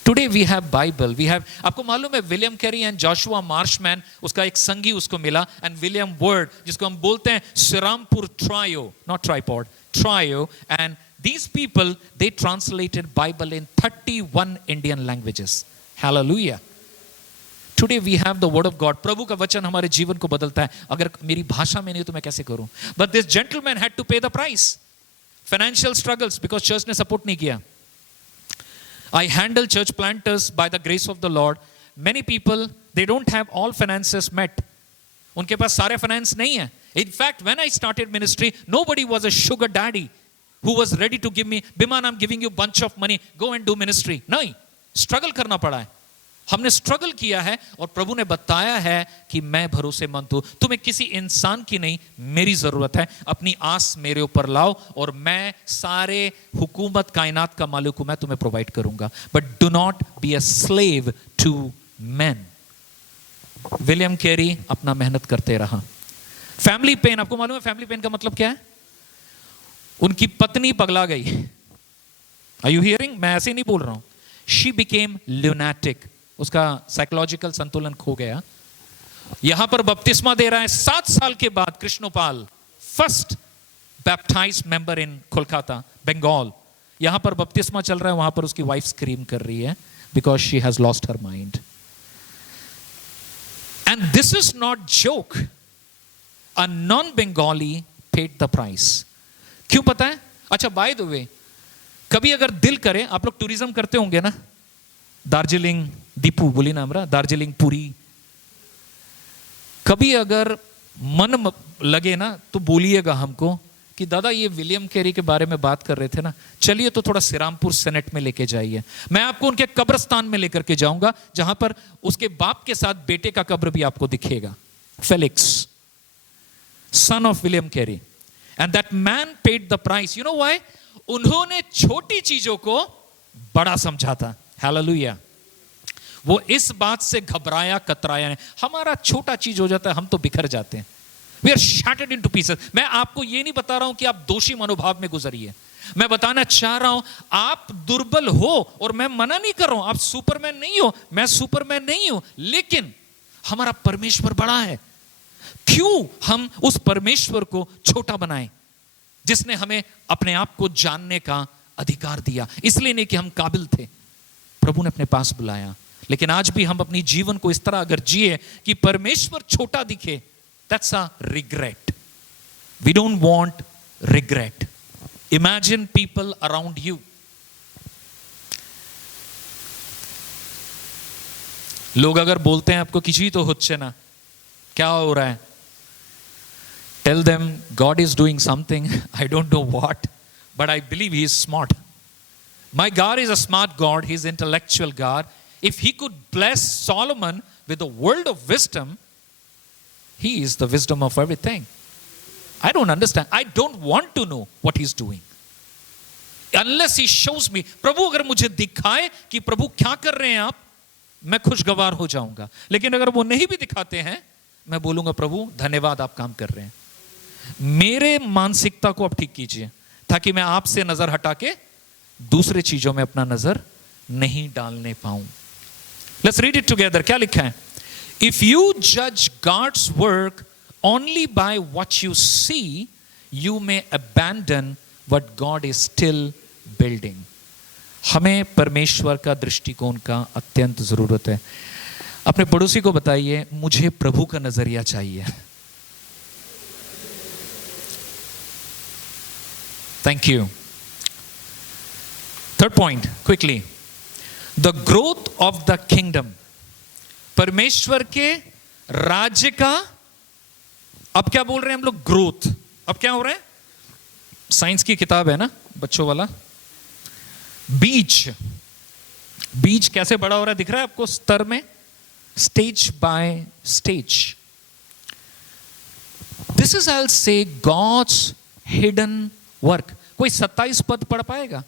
Today we have Bible, we have, आपको मालूम है William Carey and Joshua Marshman, उसका एक संगी उसको मिला, एंड विलियम वर्ड जिसको हम बोलते हैं Serampore trio, not tripod, trio, and these people they translated Bible in 31 Indian languages. Hallelujah. Today we have the word of God. प्रभु का वचन हमारे जीवन को बदलता है। अगर मेरी भाषा में नहीं तो मैं कैसे करूं? But this gentleman had to pay the price. Financial struggles because church ने support नहीं किया। I handle church planters by the grace of the Lord. Many people they don't have all finances met. उनके पास सारे finance नहीं है। In fact, when I started ministry, nobody was a sugar daddy who was ready to give me, Biman, I'm giving you bunch of money, go and do ministry. नहीं, struggle करना पड़ा है। हमने struggle किया है और प्रभु ने बताया है कि मैं भरोसेमंद हूं, तुम्हें किसी इंसान की नहीं मेरी जरूरत है, अपनी आस मेरे ऊपर लाओ और मैं सारे हुकूमत कायनात का मालिक हूं, मैं तुम्हें प्रोवाइड करूंगा। But do not be a slave to man. William Carey अपना मेहनत करते रहा। फैमिली पेन, आपको मालूम है फैमिली पेन का मतलब क्या है? उनकी पत्नी पगला गई। Are you hearing? मैं ऐसे नहीं बोल रहा हूं। शी बिकेम ल्यूनैटिक, उसका साइकोलॉजिकल संतुलन खो गया। यहां पर बपतिस्मा दे रहा है 7 साल के बाद Krishnopal, first baptised member in Kolkata, Bengal. यहां पर बपतिस्मा चल रहा है, वहां पर उसकी वाइफ स्क्रीम कर रही है because she has lost her mind. And this is not joke, a non Bengali paid the price. क्यों पता है? अच्छा, बाय द वे, कभी अगर दिल करे, आप लोग टूरिज्म करते होंगे ना, दार्जिलिंग, दीपू बोली ना हमरा, दार्जिलिंग, पुरी, कभी अगर मन लगे ना तो बोलिएगा हमको कि दादा ये विलियम कैरी के बारे में बात कर रहे थे ना, चलिए तो थोड़ा सिरामपुर सेनेट में लेके जाइए, मैं आपको उनके कब्रिस्तान में लेकर के जाऊंगा जहां पर उसके बाप के साथ बेटे का कब्र भी आपको दिखेगा, Felix, son of William Carey. And that man paid the price. You know why? उन्होंने छोटी चीजों को बड़ा समझा था। हालेलुया। वो इस बात से घबराया कतराया नहीं। हमारा छोटा चीज हो जाता है, हम तो बिखर जाते हैं। We are shattered into pieces. मैं आपको ये नहीं बता रहा हूं कि आप दोषी मनोभाव में गुजरिए, मैं बताना चाह रहा हूं आप दुर्बल हो, और मैं मना नहीं कर रहा हूं, आप सुपरमैन नहीं हो, मैं सुपरमैन नहीं हूं, लेकिन हमारा परमेश्वर बड़ा है। क्यों हम उस परमेश्वर को छोटा बनाएं जिसने हमें अपने आप को जानने का अधिकार दिया? इसलिए नहीं कि हम काबिल थे, प्रभु ने अपने पास बुलाया। लेकिन आज भी हम अपनी जीवन को इस तरह अगर जिए कि परमेश्वर छोटा दिखे, that's a regret. We don't want regret. Imagine people around you, लोग अगर बोलते हैं आपको किसी तो होच्छे ना, क्या हो रहा है? Tell them God is doing something. I don't know what, but I believe He is smart. My God is a smart God. He is an intellectual God. If He could bless Solomon with the world of wisdom, He is the wisdom of everything. I don't understand. I don't want to know what He's doing unless He shows me. प्रभु अगर मुझे दिखाए कि प्रभु क्या कर रहे हैं आप, मैं खुशगवार हो जाऊंगा। लेकिन अगर वो नहीं भी दिखाते हैं, मैं बोलूंगा प्रभु धन्यवाद, आप काम कर रहे हैं। मेरे मानसिकता को अब ठीक कीजिए ताकि मैं आपसे नजर हटा के दूसरे चीजों में अपना नजर नहीं डालने पाऊं। Let's read it together. क्या लिखा है? इफ यू जज God's work only by what you see, you may abandon what God is still building. हमें परमेश्वर का दृष्टिकोण का अत्यंत जरूरत है। अपने पड़ोसी को बताइए, मुझे प्रभु का नजरिया चाहिए। Thank you. Third point, quickly. The growth of the kingdom. परमेश्वर के राज्य का, अब क्या बोल रहे हैं हम लोग? ग्रोथ। अब क्या हो रहा है? साइंस की किताब है ना बच्चों वाला, बीज कैसे बड़ा हो रहा है दिख रहा है आपको स्तर में, stage by stage. This is I will say God's hidden work. कोई 27 पद पढ़ पाएगा?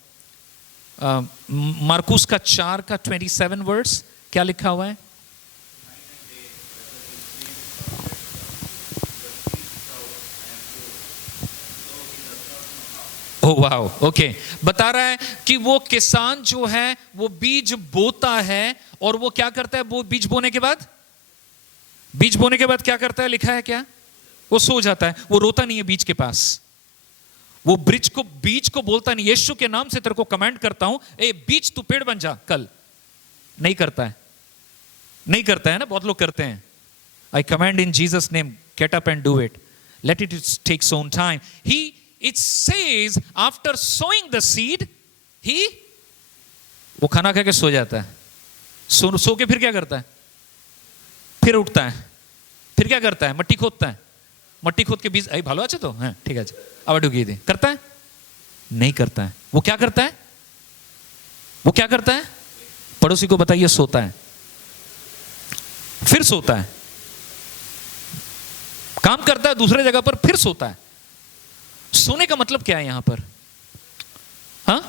मार्कुस का 4 का 27 वर्ड्स क्या लिखा हुआ है? Oh wow, okay. बता रहा है कि वो किसान जो है वो बीज बोता है, और वो क्या करता है, वो बीज बोने के बाद क्या करता है, लिखा है क्या? वो सो जाता है, वो रोता नहीं है बीज के पास, वो बीज को बोलता नहीं, यीशु के नाम से तेरे को कमांड करता हूं, ए बीज तू पेड़ बन जा कल। नहीं करता है ना, बहुत लोग करते हैं। I command in Jesus name, get up and do it, let it take its own time. It says after sowing the seed, वो खाना खा के सो जाता है, सो के फिर क्या करता है, फिर उठता है, फिर क्या करता है, मट्टी खोदता है, मट्टी खोद के बीज आई भालो আছে तो हाँ ठीक है अब ढुकी दे, करता है? नहीं करता है। वो क्या करता है? पड़ोसी को बताइए, सोता है, फिर सोता है, काम करता है दूसरे जगह पर, फिर सोता है। सोने का मतलब क्या है यहां पर? हाँ,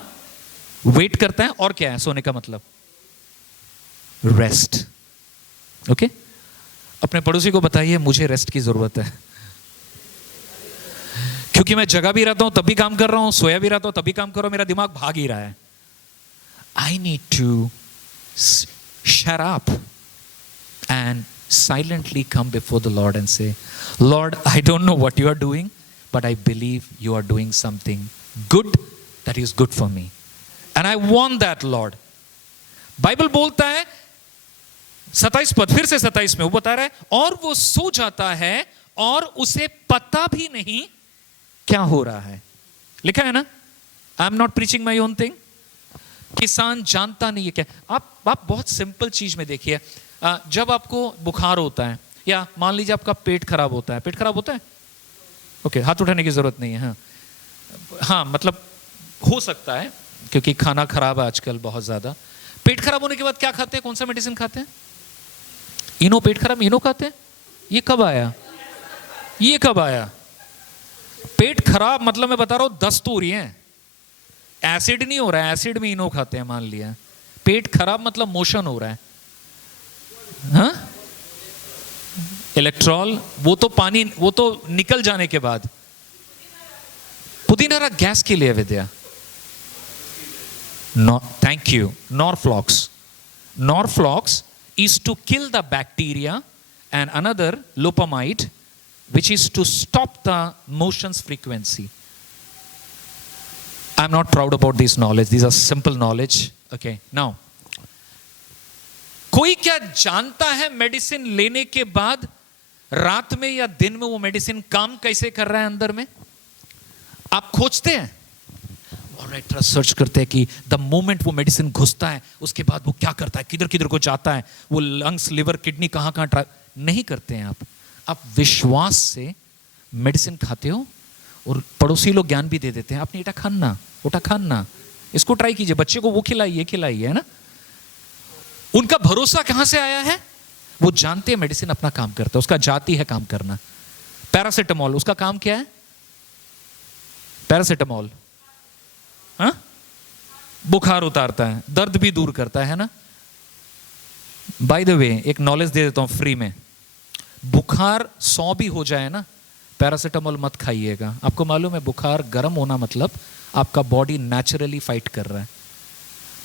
वेट करता है, और क्या है सोने का मतलब? रेस्ट। ओके, अपने पड़ोसी को बताइए मुझे रेस्ट की जरूरत है, क्योंकि मैं जगह भी रहता हूं तब भी काम कर रहा हूं, सोया भी रहता हूं तब भी काम कर रहा हूं, मेरा दिमाग भाग ही रहा है। I need to shut up and silently come before the Lord and say, Lord, I don't know what you are doing, but I believe you are doing something good that is good for me. And I want that, Lord. Bible बोलता है 27 पद, फिर से 27 में वो बता रहा है, और वो सो जाता है और उसे पता भी नहीं क्या हो रहा है। लिखा है ना, आई am not preaching my own thing. किसान जानता नहीं है क्या। आप बहुत सिंपल चीज में देखिए, जब आपको बुखार होता है, या मान लीजिए आपका पेट खराब होता है, पेट खराब होता है, ओके, हाथ उठाने की जरूरत नहीं है। हाँ मतलब हो सकता है, क्योंकि खाना खराब है आजकल बहुत ज्यादा। पेट खराब होने के बाद क्या खाते हैं, कौन सा मेडिसिन खाते हैं? इनो, पेट खराब इनो खाते हैं। ये कब आया? पेट खराब मतलब मैं बता रहा हूं दस्त हो रही है, एसिड नहीं हो रहा है, एसिड में इनो खाते हैं मान लिया। पेट खराब मतलब मोशन हो रहा है, हाँ, इलेक्ट्रॉल, वो तो पानी, वो तो निकल जाने के बाद। पुदीना गैस के लिए Vidya, thank you, Norflox is to kill the bacteria, and another lopamide which is to stop the motions frequency. I'm not proud about this knowledge, these are simple knowledge. Okay, now कोई क्या जानता है medicine लेने के बाद रात में या दिन में वो मेडिसिन काम कैसे कर रहा है अंदर में? आप खोजते हैं और सर्च करते हैं कि द मोमेंट वो मेडिसिन घुसता है उसके बाद वो क्या करता है, किधर किधर को जाता है, वो लंग्स, लिवर, किडनी कहां कहां ट्राई नहीं करते हैं। आप विश्वास से मेडिसिन खाते हो, और पड़ोसी लोग ज्ञान भी दे देते हैं, आपने एटा खाना, ओटा खाना, इसको ट्राई कीजिए, बच्चे को वो खिलाइए, है ना। उनका भरोसा कहां से आया है? वो जानते हैं मेडिसिन अपना काम करता है, उसका जाती है काम करना। पैरासिटामोल, उसका काम क्या है? पैरासिटामोल, हाँ, बुखार उतारता है, दर्द भी दूर करता है ना। बाय द वे एक नॉलेज दे देता हूं फ्री में, बुखार 100 भी हो जाए ना, पैरासिटामोल मत खाइएगा। आपको मालूम है बुखार गर्म होना मतलब आपका बॉडी नेचुरली फाइट कर रहा है,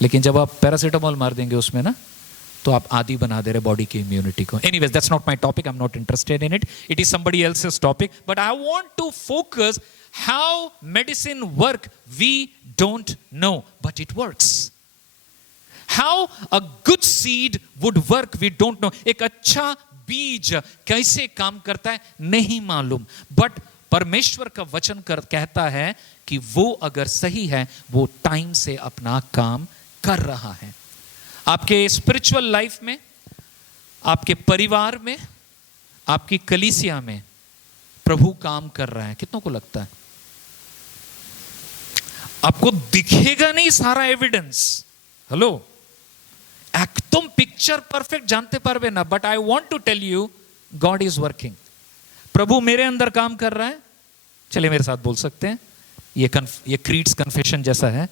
लेकिन जब आप पैरासिटामोल मार देंगे उसमें ना, तो आप आदि बना दे रहे बॉडी की इम्यूनिटी को। Anyways, that's not my topic, I am not interested in it, it is somebody else's topic, but I want to focus how medicine work we don't know, but it works. How a good seed would work we don't know. एक अच्छा बीज कैसे काम करता है नहीं मालूम, but परमेश्वर का वचन कहता है कि वो अगर सही है, वो टाइम से अपना काम कर रहा है। आपके स्पिरिचुअल लाइफ में, आपके परिवार में, आपकी कलीसिया में प्रभु काम कर रहा है। कितनों को लगता है? आपको दिखेगा नहीं सारा एविडेंस, हेलो, एकदम पिक्चर परफेक्ट जानते पारबे ना, but I want to tell you God is working. प्रभु मेरे अंदर काम कर रहा है। चलिए मेरे साथ बोल सकते हैं, ये क्रीड्स कन्फेशन जैसा है।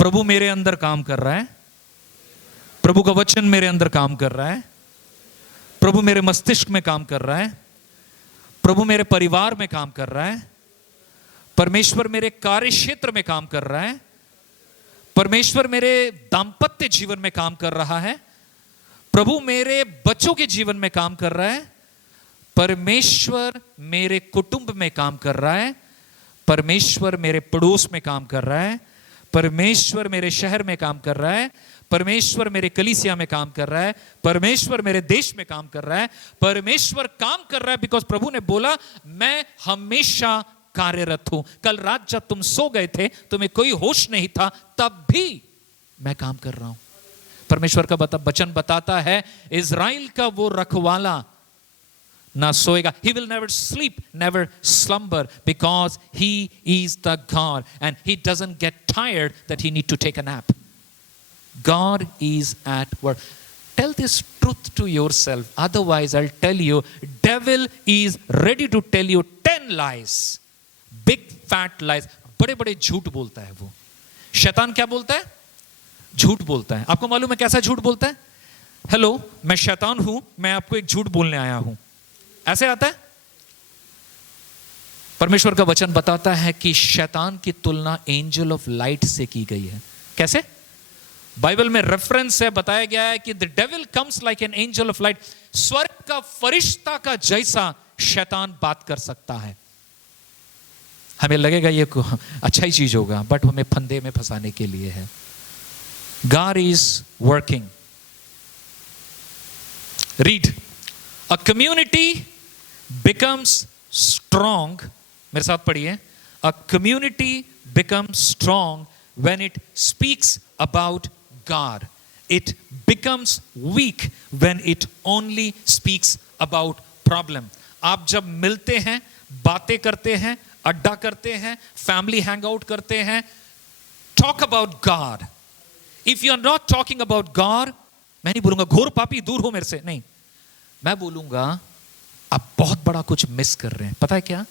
प्रभु मेरे अंदर काम कर रहा है, प्रभु का वचन मेरे अंदर काम कर रहा है, प्रभु मेरे मस्तिष्क में काम कर रहा है, प्रभु मेरे परिवार में काम कर रहा है, परमेश्वर मेरे कार्य क्षेत्र में काम कर रहा है, परमेश्वर मेरे दाम्पत्य जीवन में काम कर रहा है, प्रभु मेरे बच्चों के जीवन में काम कर रहा है, परमेश्वर मेरे कुटुंब में काम कर रहा है, परमेश्वर मेरे पड़ोस में काम कर रहा है, परमेश्वर मेरे शहर में काम कर रहा है, परमेश्वर मेरे कलीसिया में काम कर रहा है, परमेश्वर मेरे देश में काम कर रहा है, परमेश्वर काम कर रहा है बिकॉज़ प्रभु ने बोला मैं हमेशा कार्यरत हूं। कल रात जब तुम सो गए थे, तुम्हें कोई होश नहीं था, तब भी मैं काम कर रहा हूं। परमेश्वर का वचन बताता है इज़राइल का वो रखवाला ना सोएगा, he will never sleep, never slumber, because he is the God and he doesn't get tired that he need to take a nap. God is at work. Tell this truth to yourself, otherwise I'll tell you devil is ready to tell you 10 lies, big fat lies. बड़े बड़े झूठ बोलता है वो। शैतान क्या बोलता है? झूठ बोलता है। आपको मालूम है कैसा झूठ बोलता है? हेलो, मैं शैतान हूं, मैं आपको एक झूठ बोलने आया हूं, ऐसे आता है। परमेश्वर का वचन बताता है कि शैतान की तुलना एंजल ऑफ लाइट से की गई है। कैसे? बाइबल में रेफरेंस है, बताया गया है कि the devil comes like an angel of light. स्वर्ग का फरिश्ता का जैसा शैतान बात कर सकता है। हमें लगेगा ये अच्छा ही चीज होगा, बट हमें फंदे में फंसाने के लिए है। God is working. Read. A community becomes strong. मेरे साथ पढ़िए। A community becomes strong when it speaks about God. It becomes weak when it only speaks about problem. आप जब मिलते हैं, बातें करते हैं, अड्डा करते हैं, फैमिली हैंग आउट करते हैं, talk about God. If you are not talking about God, मैं नहीं बोलूंगा घोर पापी दूर हो मेरे से, नहीं, मैं बोलूंगा आप बहुत बड़ा कुछ मिस कर रहे हैं। पता है क्या?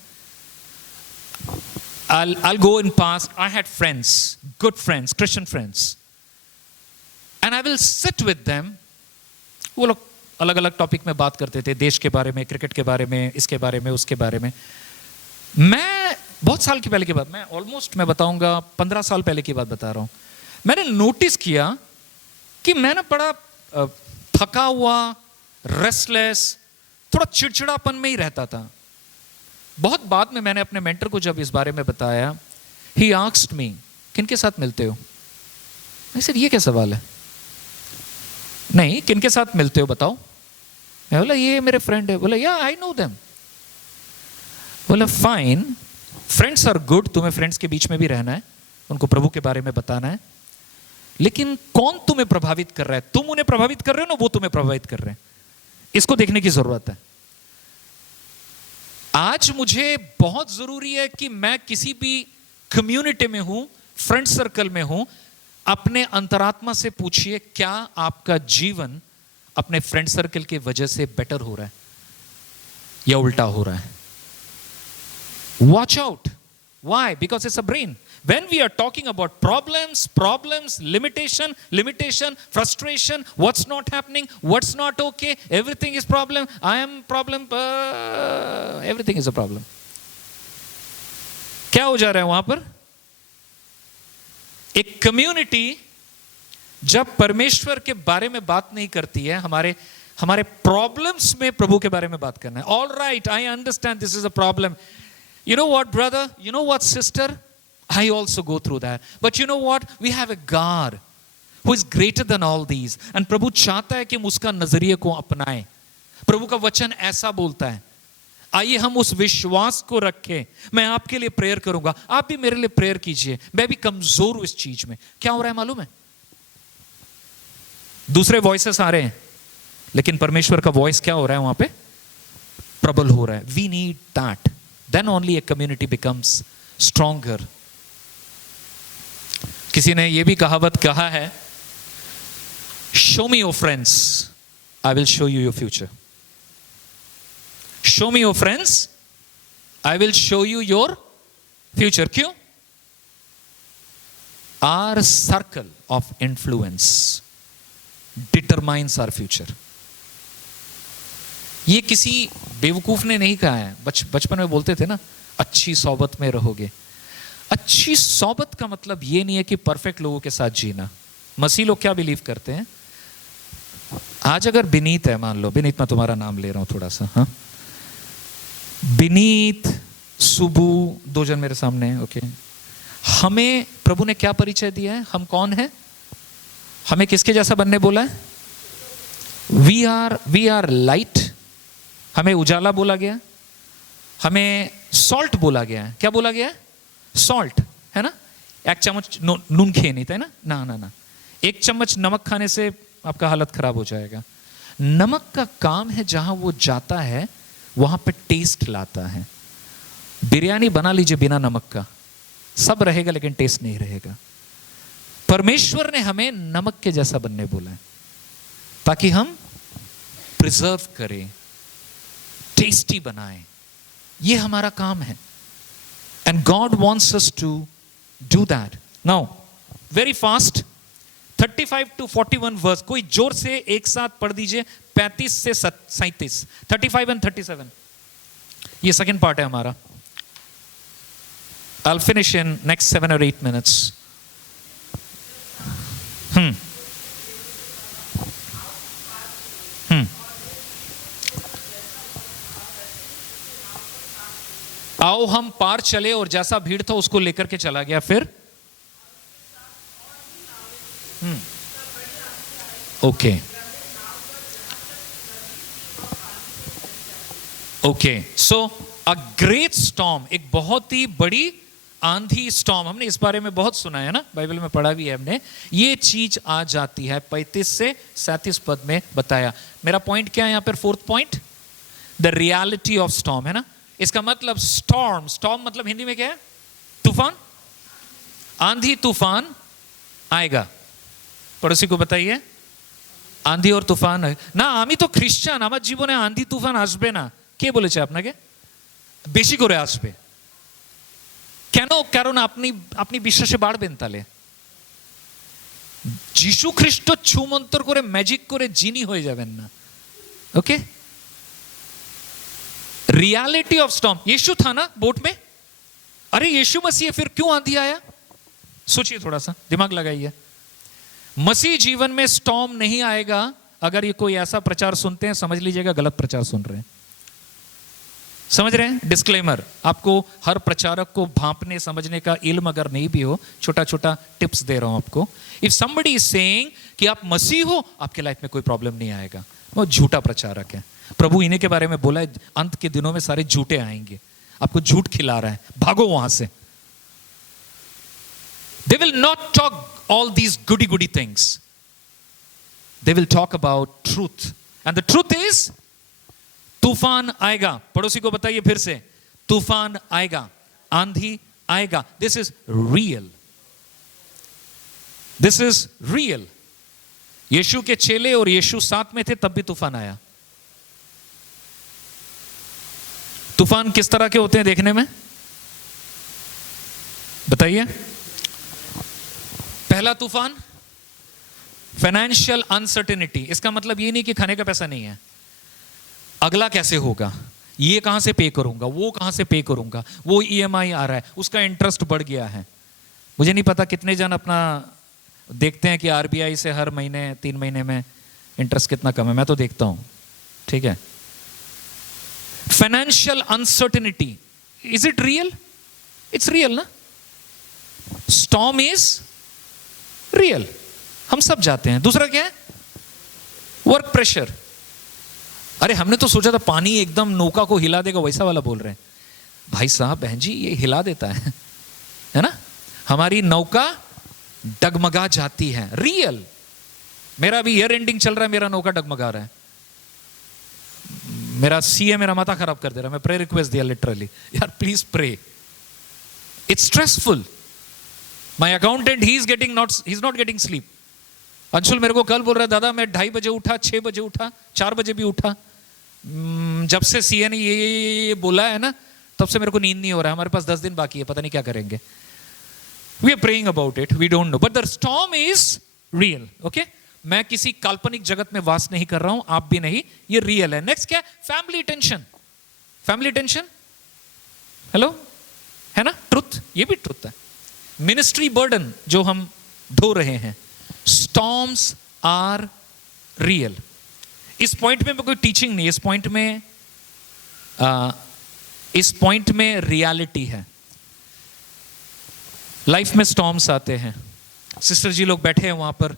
I'll go in past. I had friends, good friends, Christian friends, and I will sit with them. वो लोग अलग अलग टॉपिक में बात करते थे, देश के बारे में, क्रिकेट के बारे में, इसके बारे में, उसके बारे में। मैं बहुत साल की पहले की बात, मैं ऑलमोस्ट मैं बताऊंगा 15 साल पहले की बात बता रहा हूं। मैंने नोटिस किया कि मैं ना बड़ा थका हुआ, रेस्टलेस, थोड़ा चिड़चिड़ापन में ही रहता था। बहुत बाद में मैंने अपने मेंटर को जब इस बारे में बताया, ही आस्क्ड मी, किनके साथ मिलते हो? मैं सर ये क्या सवाल है? नहीं, किनके साथ मिलते हो बताओ। मैं बोला ये मेरे फ्रेंड है। बोला या आई नो देम। बोला फाइन, फ्रेंड्स आर गुड, तुम्हें फ्रेंड्स के बीच में भी रहना है, उनको प्रभु के बारे में बताना है, लेकिन कौन तुम्हें प्रभावित कर रहा है? तुम उन्हें प्रभावित कर रहे हो ना, वो तुम्हें प्रभावित कर रहे हैं। इसको देखने की जरूरत है। आज मुझे बहुत जरूरी है कि मैं किसी भी कम्युनिटी में हूं, फ्रेंड सर्कल में हूं, अपने अंतरात्मा से पूछिए क्या आपका जीवन अपने फ्रेंड सर्कल की वजह से बेटर हो रहा है या उल्टा हो रहा है? Watch out. Why? Because it's a brain. When we are talking about problems, limitation, frustration, what's not happening, what's not okay, everything is problem, I am problem, everything is a problem. क्या हो जा रहा है वहां पर? एक community जब परमेश्वर के बारे में बात नहीं करती है, हमारे प्रॉब्लम्स में प्रभु के बारे में बात करना है। All right, I understand this is a problem. You know what, brother? You know what, sister? I also go through that. But you know what? We have a God who is greater than all these. And प्रभु चाहता है कि हम उसका नजरिए को अपनाएं। प्रभु का वचन ऐसा बोलता है। आइए हम उस विश्वास को रखें। मैं आपके लिए प्रेयर करूंगा, आप भी मेरे लिए प्रेयर कीजिए। मैं भी कमजोर हूं इस चीज में। क्या हो रहा है मालूम है? दूसरे वॉइसेस आ रहे हैं, लेकिन परमेश्वर का वॉइस क्या हो रहा है वहां पे? प्रबल हो रहा है। We need that, then only a community becomes stronger. किसी ने यह भी कहावत कहा है, show me your friends, I will show you your future. Show me your friends, I will show you your future. क्यों? Our circle of influence determines our future. ये किसी बेवकूफ ने नहीं कहा है। बचपन में बोलते थे ना, अच्छी सोबत में रहोगे। अच्छी सोबत का मतलब ये नहीं है कि परफेक्ट लोगों के साथ जीना। मसीह लोग क्या बिलीव करते हैं, आज अगर विनीत है, मान लो विनीत, मैं तुम्हारा नाम ले रहा हूं थोड़ा सा, हाँ, विनीत, सुबू, दो जन मेरे सामने, ओके। हमें प्रभु ने क्या परिचय दिया है, हम कौन है, हमें किसके जैसा बनने बोला है? वी आर लाइट, हमें उजाला बोला गया, हमें सॉल्ट बोला गया है। क्या बोला गया है? सॉल्ट, है ना। एक चम्मच नून खे नहीं था, है ना, ना ना ना, एक चम्मच नमक खाने से आपका हालत खराब हो जाएगा। नमक का काम है जहां वो जाता है वहां पे टेस्ट लाता है। बिरयानी बना लीजिए बिना नमक का, सब रहेगा लेकिन टेस्ट नहीं रहेगा। परमेश्वर ने हमें नमक के जैसा बनने बोला है ताकि हम प्रिजर्व करें, टेस्टी बनाएं। ये हमारा काम है। And God wants us to do that. Now very fast 35 to 41 verse, कोई जोर से एक साथ पढ़ दीजिए, 35 से 37, 35 and 37। ये सेकंड पार्ट है हमारा। I'll finish in next 7 or 8 minutes. आओ हम पार चले, और जैसा भीड़ था उसको लेकर के चला गया। फिर okay okay, so a great storm, एक बहुत ही बड़ी आंधी, स्टॉर्म, हमने इस बारे में बहुत सुना है ना, बाइबल में पढ़ा भी है हमने। ये चीज आ जाती है 35 से 37 पद में बताया। मेरा पॉइंट क्या है यहां पर? Fourth point, the reality of storm, है ना। इसका मतलब स्टॉर्म, स्टॉर्म मतलब हिंदी में क्या है? तूफान, आंधी तूफान आएगा। पड़ोसी को बताइए, आंधी और तूफान ना, आमी तो ख्रिश्चान, আমার জীবনে आंधी तूफान আসবে না। কে বলেছে আপনাকে? বেশি করে আসবে। কেন? কারণ আপনি আপনি বিশ্বাসে বাড়বেন তাহলে। যিশু খ্রিস্ট ছুমন্তর করে ম্যাজিক করে জিনি হয়ে যাবেন না। Okay, reality of storm. यीशु था ना बोट में, अरे यीशु मसीह है, फिर क्यों आंधी आया? सोचिए थोड़ा सा, दिमाग लगाइए। मसीह जीवन में स्टॉर्म नहीं आएगा। अगर ये कोई ऐसा प्रचार सुनते हैं, समझ लीजिएगा गलत प्रचार सुन रहे हैं। समझ रहे हैं? डिस्क्लेमर, आपको हर प्रचारक को भांपने समझने का इल्म अगर नहीं भी हो, छोटा छोटा टिप्स दे रहा हूं आपको। इफ समबडी इज सेइंग कि आप मसीह हो, आपके लाइफ में कोई प्रॉब्लम नहीं आएगा, वो झूठा प्रचारक है। प्रभु इन्हीं के बारे में बोला है, अंत के दिनों में सारे झूठे आएंगे, आपको झूठ खिला रहा है, भागो वहां से। They will not talk all these goody things. They will talk about truth. And the truth is, तूफान आएगा। पड़ोसी को बताइए फिर से, तूफान आएगा, आंधी आएगा। This is real. This is real. यीशु के चेले और यीशु साथ में थे, तब भी तूफान आया। तूफान किस तरह के होते हैं देखने में? बताइए। पहला तूफान, फाइनेंशियल अनसर्टेनिटी। इसका मतलब ये नहीं कि खाने का पैसा नहीं है, अगला कैसे होगा, ये कहां से पे करूंगा, वो कहां से पे करूंगा, वो ईएमआई आ रहा है, उसका इंटरेस्ट बढ़ गया है। मुझे नहीं पता कितने जन अपना देखते हैं कि आरबीआई से हर महीने 3 महीने में इंटरेस्ट कितना कम है। मैं तो देखता हूं, ठीक है। Financial uncertainty, is it real? It's real ना। स्टॉर्म इज रियल, हम सब जाते हैं। दूसरा क्या है? Work pressure. अरे हमने तो सोचा था पानी एकदम नौका को हिला देगा, वैसा वाला बोल रहे हैं। भाई साहब बहन जी, ये हिला देता है ना। हमारी नौका डगमगा जाती है। रियल। मेरा भी ईयर एंडिंग चल रहा है, मेरा नौका डगमगा रहा है। मेरा सीए मेरा माथा खराब कर दे रहा है। मैं प्रे रिक्वेस्ट दिया लिटरली, यार please pray, it's stressful. My accountant he is not getting sleep. Anshul मेरे को कल बोल रहा है, दादा मैं 2:30 बजे उठा, 6 बजे उठा, 4 बजे भी उठा। जब से सीए ने ये बोला है ना, तब से मेरे को नींद नहीं हो रहा है। हमारे पास 10 दिन बाकी है, पता नहीं क्या करेंगे। We are praying about it, we don't know, but the storm is real. Okay, मैं किसी काल्पनिक जगत में वास नहीं कर रहा हूं, आप भी नहीं, ये रियल है। नेक्स्ट क्या? Family tension. Family tension, hello है ना, ट्रुथ, ये भी ट्रुथ है। मिनिस्ट्री बर्डन जो हम ढो रहे हैं, स्टॉर्म्स आर रियल। इस पॉइंट में कोई टीचिंग नहीं, इस पॉइंट में रियलिटी है। लाइफ में स्टॉर्म्स आते हैं। सिस्टर जी लोग बैठे हैं वहां पर,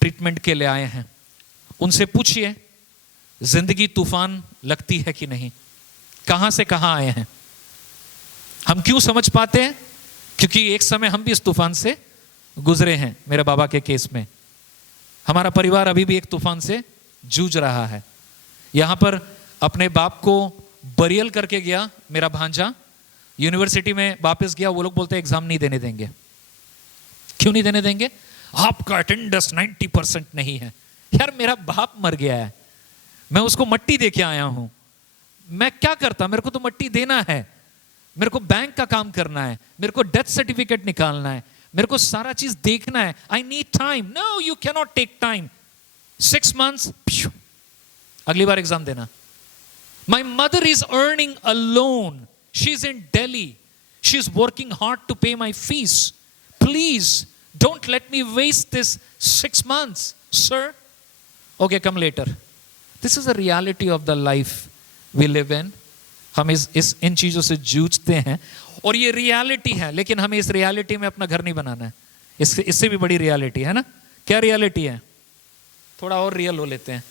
ट्रीटमेंट के लिए आए हैं, उनसे पूछिए जिंदगी तूफान लगती है कि नहीं, कहां से कहां आए हैं। हम क्यों समझ पाते हैं? क्योंकि एक समय हम भी इस तूफान से गुजरे हैं। मेरे बाबा के केस में हमारा परिवार अभी भी एक तूफान से जूझ रहा है। यहां पर अपने बाप को बरियल करके गया मेरा भांजा, यूनिवर्सिटी में वापस गया, वो लोग बोलते हैं एग्जाम नहीं देने देंगे। क्यों नहीं देने देंगे? आपका अटेंडेंस 90% नहीं है। यार मेरा बाप मर गया है, मैं उसको मट्टी दे के आया हूं, मैं क्या करता, मेरे को तो मट्टी देना है, मेरे को बैंक का काम करना है, मेरे को डेथ सर्टिफिकेट निकालना है, मेरे को सारा चीज देखना है। I need time. No, you can not take time. 6 months, अगली बार एग्जाम देना। My mother is earning alone, she is in Delhi, she is working hard to pay my fees. Please don't let me waste this 6 months, sir. Okay, come later. This is the reality of the life we live in. हम इन चीजों से जूझते हैं और ये reality है, लेकिन हमें इस रियलिटी में अपना घर नहीं बनाना है। इससे भी बड़ी रियलिटी है ना। क्या रियलिटी है? थोड़ा और रियल हो लेते हैं।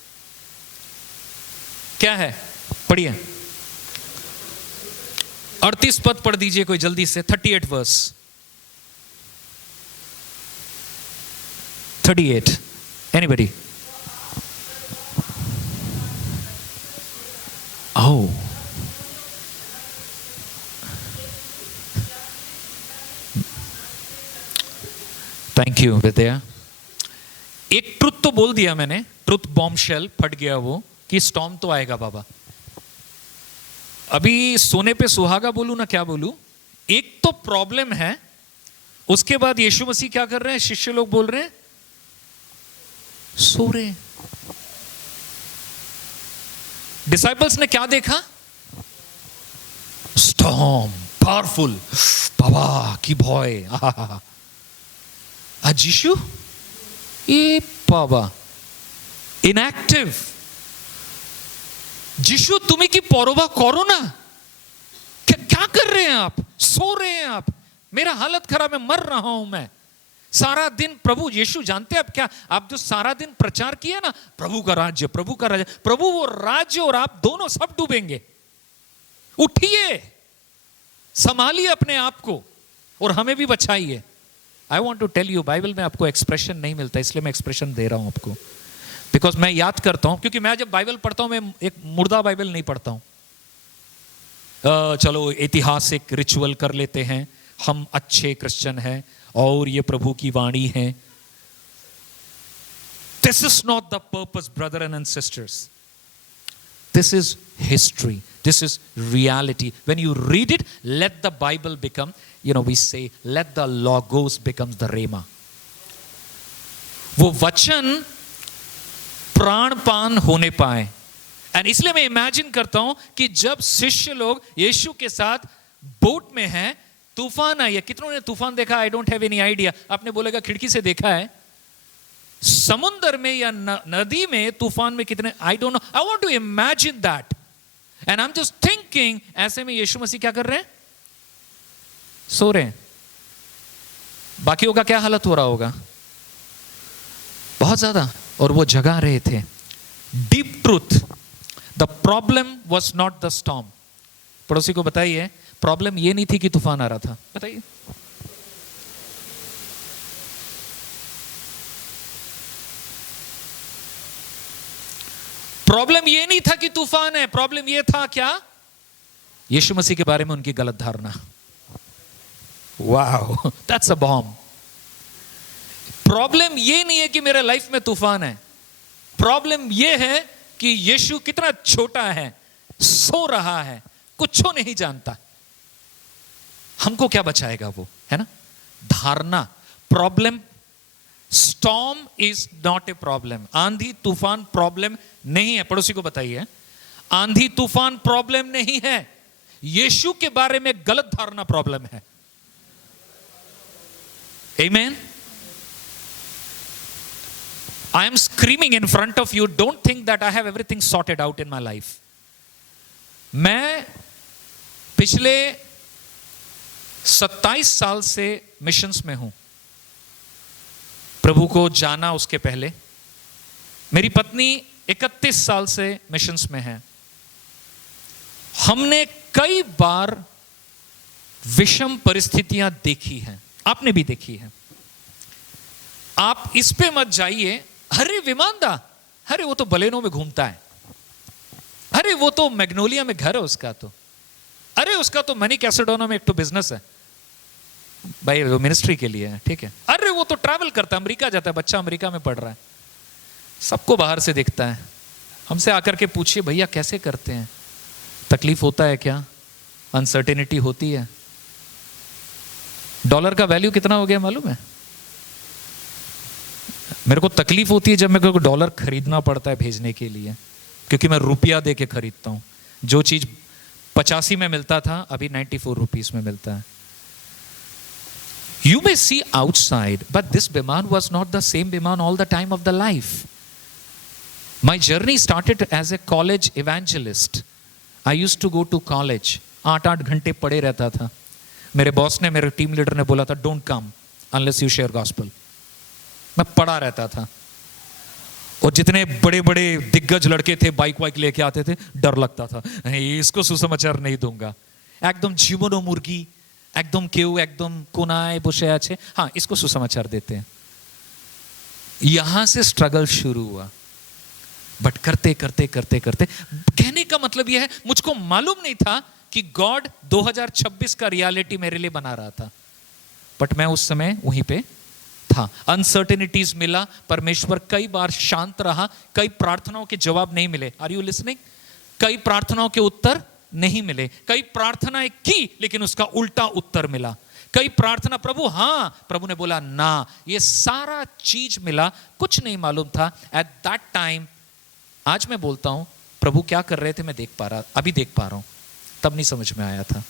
क्या है? पढ़िए, 38 पद पढ़ दीजिए कोई जल्दी से। 38 verse. 38, anybody? Oh, thank you Vidya. एक ट्रुथ तो बोल दिया मैंने, ट्रुथ बॉम्बशेल फट गया वो, कि स्टॉर्म तो आएगा बाबा। अभी सोने पे सुहागा बोलूं ना क्या बोलूं। एक तो प्रॉब्लम है, उसके बाद यीशु मसीह क्या कर रहे हैं? शिष्य लोग बोल रहे हैं सो रहे। डिसाइपल्स ने क्या देखा? स्टॉर्म, पावरफुल, बाबा की भय। यीशु ये बाबा इनएक्टिव। यीशु तुम्हें की परोवा करो ना, क्या कर रहे हैं आप? सो रहे हैं आप, मेरा हालत खराब है, मर रहा हूं मैं। सारा दिन प्रभु यीशु जानते हैं आप क्या, आप जो सारा दिन प्रचार किया ना, प्रभु का राज्य, प्रभु का राज्य, प्रभु वो राज्य और आप दोनों सब डूबेंगे। उठिए, संभालिए अपने आप को और हमें भी बचाइए। I want to tell you, Bible में आपको एक्सप्रेशन नहीं मिलता, इसलिए मैं एक्सप्रेशन दे रहा हूं आपको। बिकॉज मैं याद करता हूं, क्योंकि मैं जब बाइबल पढ़ता हूं, मैं एक मुर्दा बाइबल नहीं पढ़ता हूं। चलो ऐतिहासिक रिचुअल कर लेते हैं, हम अच्छे क्रिश्चियन हैं और ये प्रभु की वाणी है। This is not the purpose brother and sisters. This is history. This is reality. When you read it, let the Bible become, we say, let the logos becomes the rhema. वो वचन प्राणपान होने पाए। And इसलिए मैं imagine करता हूं कि जब शिष्य लोग यीशु के साथ बोट में हैं, तूफान आई है। कितनों ने तूफान देखा? I don't have any idea. आपने बोलेगा खिड़की से देखा है। समुद्र में या नदी में तूफान में कितने, I don't know. I want to imagine that and I am just thinking, ऐसे में यीशु मसीह क्या कर रहे हैं? सो रहे हैं। बाकियों का क्या हालत हो रहा होगा? बहुत ज्यादा। और वो जगा रहे थे। Deep truth, the problem was not the storm. पड़ोसी को बताइए, प्रॉब्लम ये नहीं थी कि तूफान आ रहा था। बताइए, प्रॉब्लम ये नहीं था कि तूफान है, प्रॉब्लम ये था क्या? यीशु मसीह के बारे में उनकी गलत धारणा। Wow, that's a bomb. Problem ये नहीं है कि मेरे लाइफ में तूफान है, प्रॉब्लम ये है कि यीशु कितना छोटा है, सो रहा है, कुछ नहीं जानता। हमको क्या बचाएगा वो, है ना? धारणा। Problem, storm is not a problem. आंधी तूफान प्रॉब्लम नहीं है। पड़ोसी को बताइए, आंधी तूफान प्रॉब्लम नहीं है। यीशु के बारे में गलत धारणा प्रॉब्लम है। Amen. I am screaming in front of you, don't think that I have everything sorted out in my life. मैं पिछले 27 साल से मिशंस में हूं। प्रभु को जाना उसके पहले मेरी पत्नी 31 साल से मिशंस में है। हमने कई बार विषम परिस्थितियां देखी हैं, आपने भी देखी है। आप इस पे मत जाइए, अरे विमानदा, अरे वो तो बलेनो में घूमता है, अरे वो तो मैग्नोलिया में घर है उसका, तो अरे उसका तो मनी कैसेडोना में एक तो बिजनेस है, भाई वो मिनिस्ट्री के लिए है, ठीक है। अरे वो तो ट्रैवल करता है, अमेरिका जाता है, बच्चा अमेरिका में पढ़ रहा है। सबको बाहर से दिखता है। हमसे आकर के पूछिए भैया कैसे करते हैं, तकलीफ होता है क्या, अनसर्टेनिटी होती है। डॉलर का वैल्यू कितना हो गया मालूम है? मेरे को तकलीफ होती है जब मेरे को डॉलर खरीदना पड़ता है भेजने के लिए, क्योंकि मैं रुपया दे के खरीदता हूं। जो चीज 85 में मिलता था अभी 94 रुपीस में मिलता है। You may see outside, but this Biman was not the same Biman all the time of the life. My journey started as a college evangelist. I used to go to college. 8-8 घंटे पढ़े रहता था। मेरे boss ने, मेरे team leader ने बोला था, don't come unless you share gospel. मैं पढ़ा रहता था। और जितने बड़े बड़े दिग्गज लड़के थे बाइक वाइक लेके आते थे, डर लगता था इसको सुसमाचार नहीं दूंगा। एकदम जीवनो मुर्गी, एकदम केव, एकदम कोनाए बसे आछे, हाँ इसको सुसमाचार देते हैं। यहां से स्ट्रगल शुरू हुआ, बट करते करते करते करते, कहने का मतलब यह है मुझको मालूम नहीं था कि गॉड 2026 का रियलिटी मेरे लिए बना रहा था, बट मैं उस समय वहीं पे था। अनसर्टेनिटीज मिला, परमेश्वर कई बार शांत रहा, कई प्रार्थनाओं के जवाब नहीं मिले। Are you listening? कई प्रार्थनाओं के उत्तर नहीं मिले, कई प्रार्थनाएं की लेकिन उसका उल्टा उत्तर मिला। कई प्रार्थना प्रभु, हाँ, प्रभु ने बोला ना, ये सारा चीज मिला, कुछ नहीं मालूम था एट दैट टाइम। आज मैं बोलता हूं प्रभु क्या कर रहे थे मैं देख पा रहा, अभी देख पा रहा हूं, तब नहीं समझ में आया था।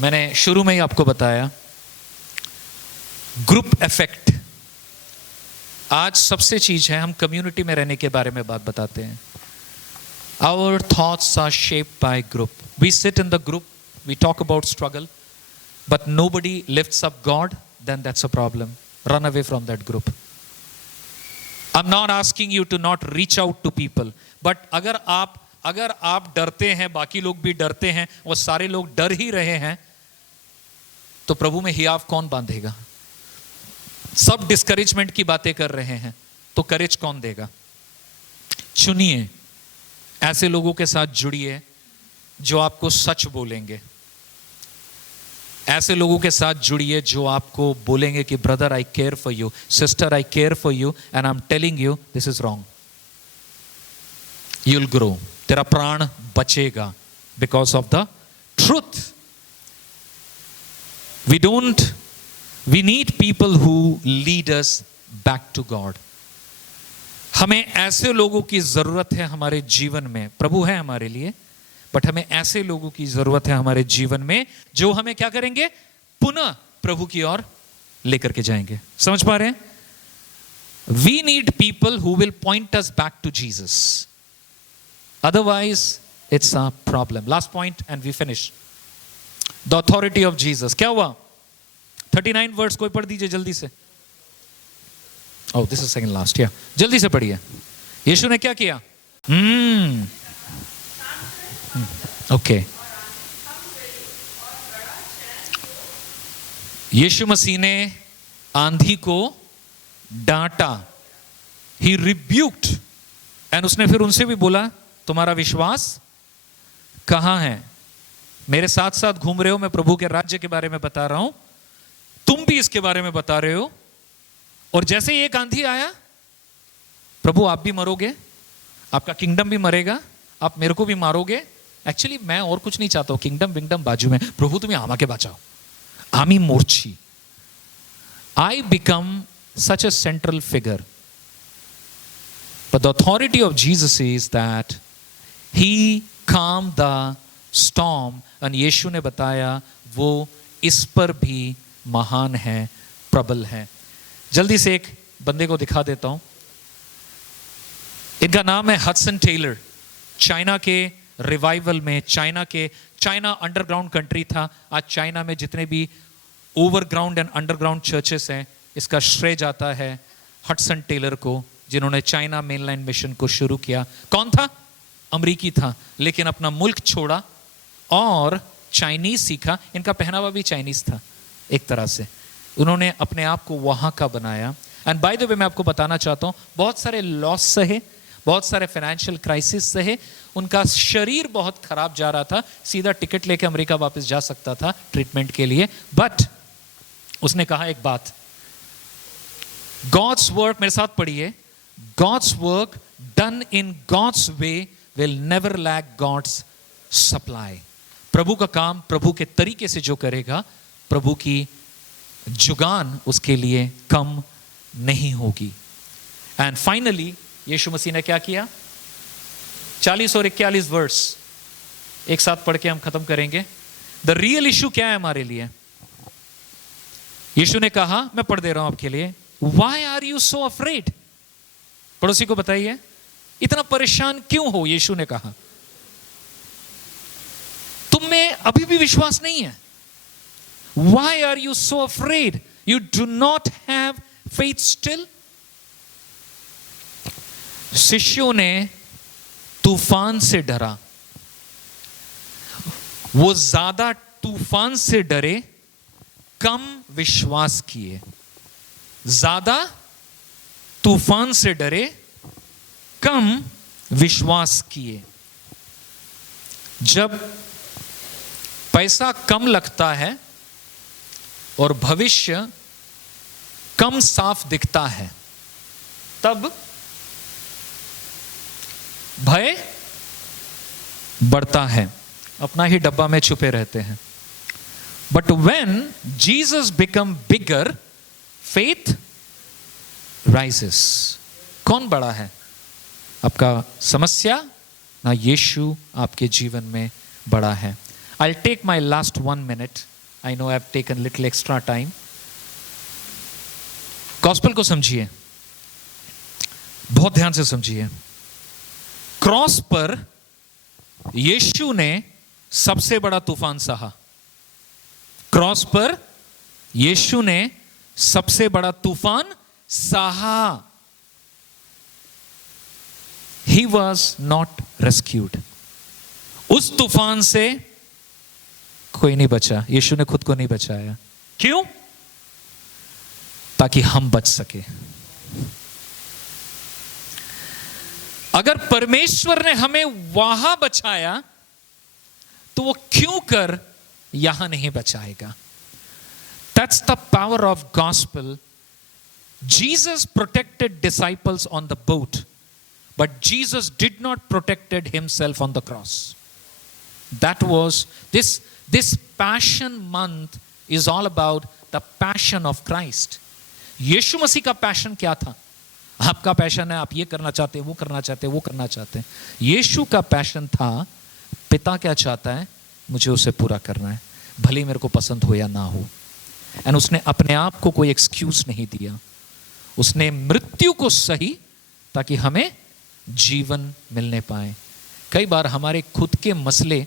मैंने शुरू में ही आपको बताया ग्रुप इफेक्ट आज सबसे चीज है। हम कम्युनिटी में रहने के बारे में बात बताते हैं। Our thoughts are shaped by group. We sit in the group, we talk about struggle, but nobody lifts up God, then that's a problem. Run away from that group. I am not asking you to not reach out to people, but अगर आप डरते हैं, बाकी लोग भी डरते हैं और सारे लोग डर ही रहे हैं, तो प्रभु में हियाव कौन बांधेगा? सब डिस्करेजमेंट की बातें कर रहे हैं, तो करेज कौन देगा? चुनिए, ऐसे लोगों के साथ जुड़िए जो आपको सच बोलेंगे। ऐसे लोगों के साथ जुड़िए जो आपको बोलेंगे कि brother I care for you, sister I care for you, and I am telling you this is wrong. You will grow, तेरा प्राण बचेगा because of the truth. We need people who lead us back to God. हमें ऐसे लोगों की जरूरत है हमारे जीवन में। प्रभु है हमारे लिए, बट हमें ऐसे लोगों की जरूरत है हमारे जीवन में जो हमें क्या करेंगे? पुनः प्रभु की ओर लेकर के जाएंगे। समझ पा रहे हैं? We need people who will point us back to Jesus. Otherwise, it's a problem. Last point and we finish. The authority of Jesus. क्या हुआ? 39 वर्ड्स कोई पढ़ दीजिए जल्दी से। Oh, this is second last. Yeah. जल्दी से पढ़िए। यीशु ने क्या किया? ओके। यीशु मसीह ने आंधी को डांटा। He rebuked. एंड उसने फिर उनसे भी बोला तुम्हारा विश्वास कहां है? मेरे साथ साथ घूम रहे हो, मैं प्रभु के राज्य के बारे में बता रहा हूं, तुम भी इसके बारे में बता रहे हो। और जैसे ही एक आंधी आया, प्रभु आप भी मरोगे, आपका किंगडम भी मरेगा, आप मेरे को भी मारोगे। एक्चुअली मैं और कुछ नहीं चाहता हूं, किंगडम विंगडम बाजू में, प्रभु तुम्हें आमा के बचाओ, आमी Morshi. I become such A central figure. But the authority of Jesus is that he calmed the storm. And यीशु ने बताया वो इस पर भी महान है, प्रबल है. जल्दी से एक बंदे को दिखा देता हूं. इनका नाम है हडसन टेलर. चाइना के रिवाइवल में, चाइना अंडरग्राउंड कंट्री था. आज चाइना में जितने भी ओवरग्राउंड एंड अंडरग्राउंड चर्चेस हैं, इसका श्रेय जाता है हडसन टेलर को, जिन्होंने चाइना मेनलैंड मिशन को शुरू किया. कौन था? अमरीकी था, लेकिन अपना मुल्क छोड़ा और चाइनीज सीखा. इनका पहनावा भी चाइनीज था एक तरह से. उन्होंने अपने आप को वहां का बनाया. एंड बाय द वे मैं आपको बताना चाहता हूं, बहुत सारे लॉस सहे, बहुत सारे फाइनेंशियल क्राइसिस सहे. उनका शरीर बहुत खराब जा रहा था. सीधा टिकट लेके अमेरिका वापस जा सकता था ट्रीटमेंट के लिए. बट उसने कहा एक बात, गॉड्स वर्क, मेरे साथ पढ़िए, God's work done in God's way will never lack God's supply. प्रभु का काम प्रभु के तरीके से जो करेगा, प्रभु की जुगान उसके लिए कम नहीं होगी. एंड फाइनली यीशु मसीह ने क्या किया? 40 और 41 वर्स एक साथ पढ़ के हम खत्म करेंगे. द रियल इशू क्या है हमारे लिए? यीशु ने कहा, मैं पढ़ दे रहा हूं आपके लिए, Why are you so afraid? पड़ोसी को बताइए, इतना परेशान क्यों हो? यीशु ने कहा, तुम में अभी भी विश्वास नहीं है. Why are you so afraid? You do not have faith still? शिष्यों ने तूफान से डरा. वो ज्यादा तूफान से डरे, कम विश्वास किए. ज्यादा तूफान से डरे, कम विश्वास किए. जब पैसा कम लगता है और भविष्य कम साफ दिखता है, तब भय बढ़ता है. अपना ही डब्बा में छुपे रहते हैं. But when Jesus become bigger, faith rises. कौन बड़ा है? आपका समस्या ना यीशु आपके जीवन में बड़ा है. I'll take my last 1 minute. I know I've taken little extra time. Gospel को समझिए, बहुत ध्यान से समझिए. क्रॉस पर यीशु ने सबसे बड़ा तूफान सहा. क्रॉस पर यीशु ने सबसे बड़ा तूफान सहा. He was not rescued. उस तूफान से कोई नहीं बचा. यीशु ने खुद को नहीं बचाया. क्यों? ताकि हम बच सके. अगर परमेश्वर ने हमें वहां बचाया, तो वो क्यों कर यहां नहीं बचाएगा? That's the power of gospel. Jesus protected disciples on the boat, but Jesus did not protected himself on the cross. That was this passion month is all about the passion of Christ. यीशु मसीह का passion क्या था? आपका passion है, आप ये करना चाहते हैं, वो करना चाहते हैं, वो करना चाहते हैं. यीशु का पैशन था, पिता क्या चाहता है, मुझे उसे पूरा करना है, भले मेरे को पसंद हो या ना हो. एंड उसने अपने आप को कोई एक्सक्यूज नहीं दिया. उसने मृत्यु को सही ताकि हमें जीवन मिलने पाए. कई बार हमारे खुद के मसले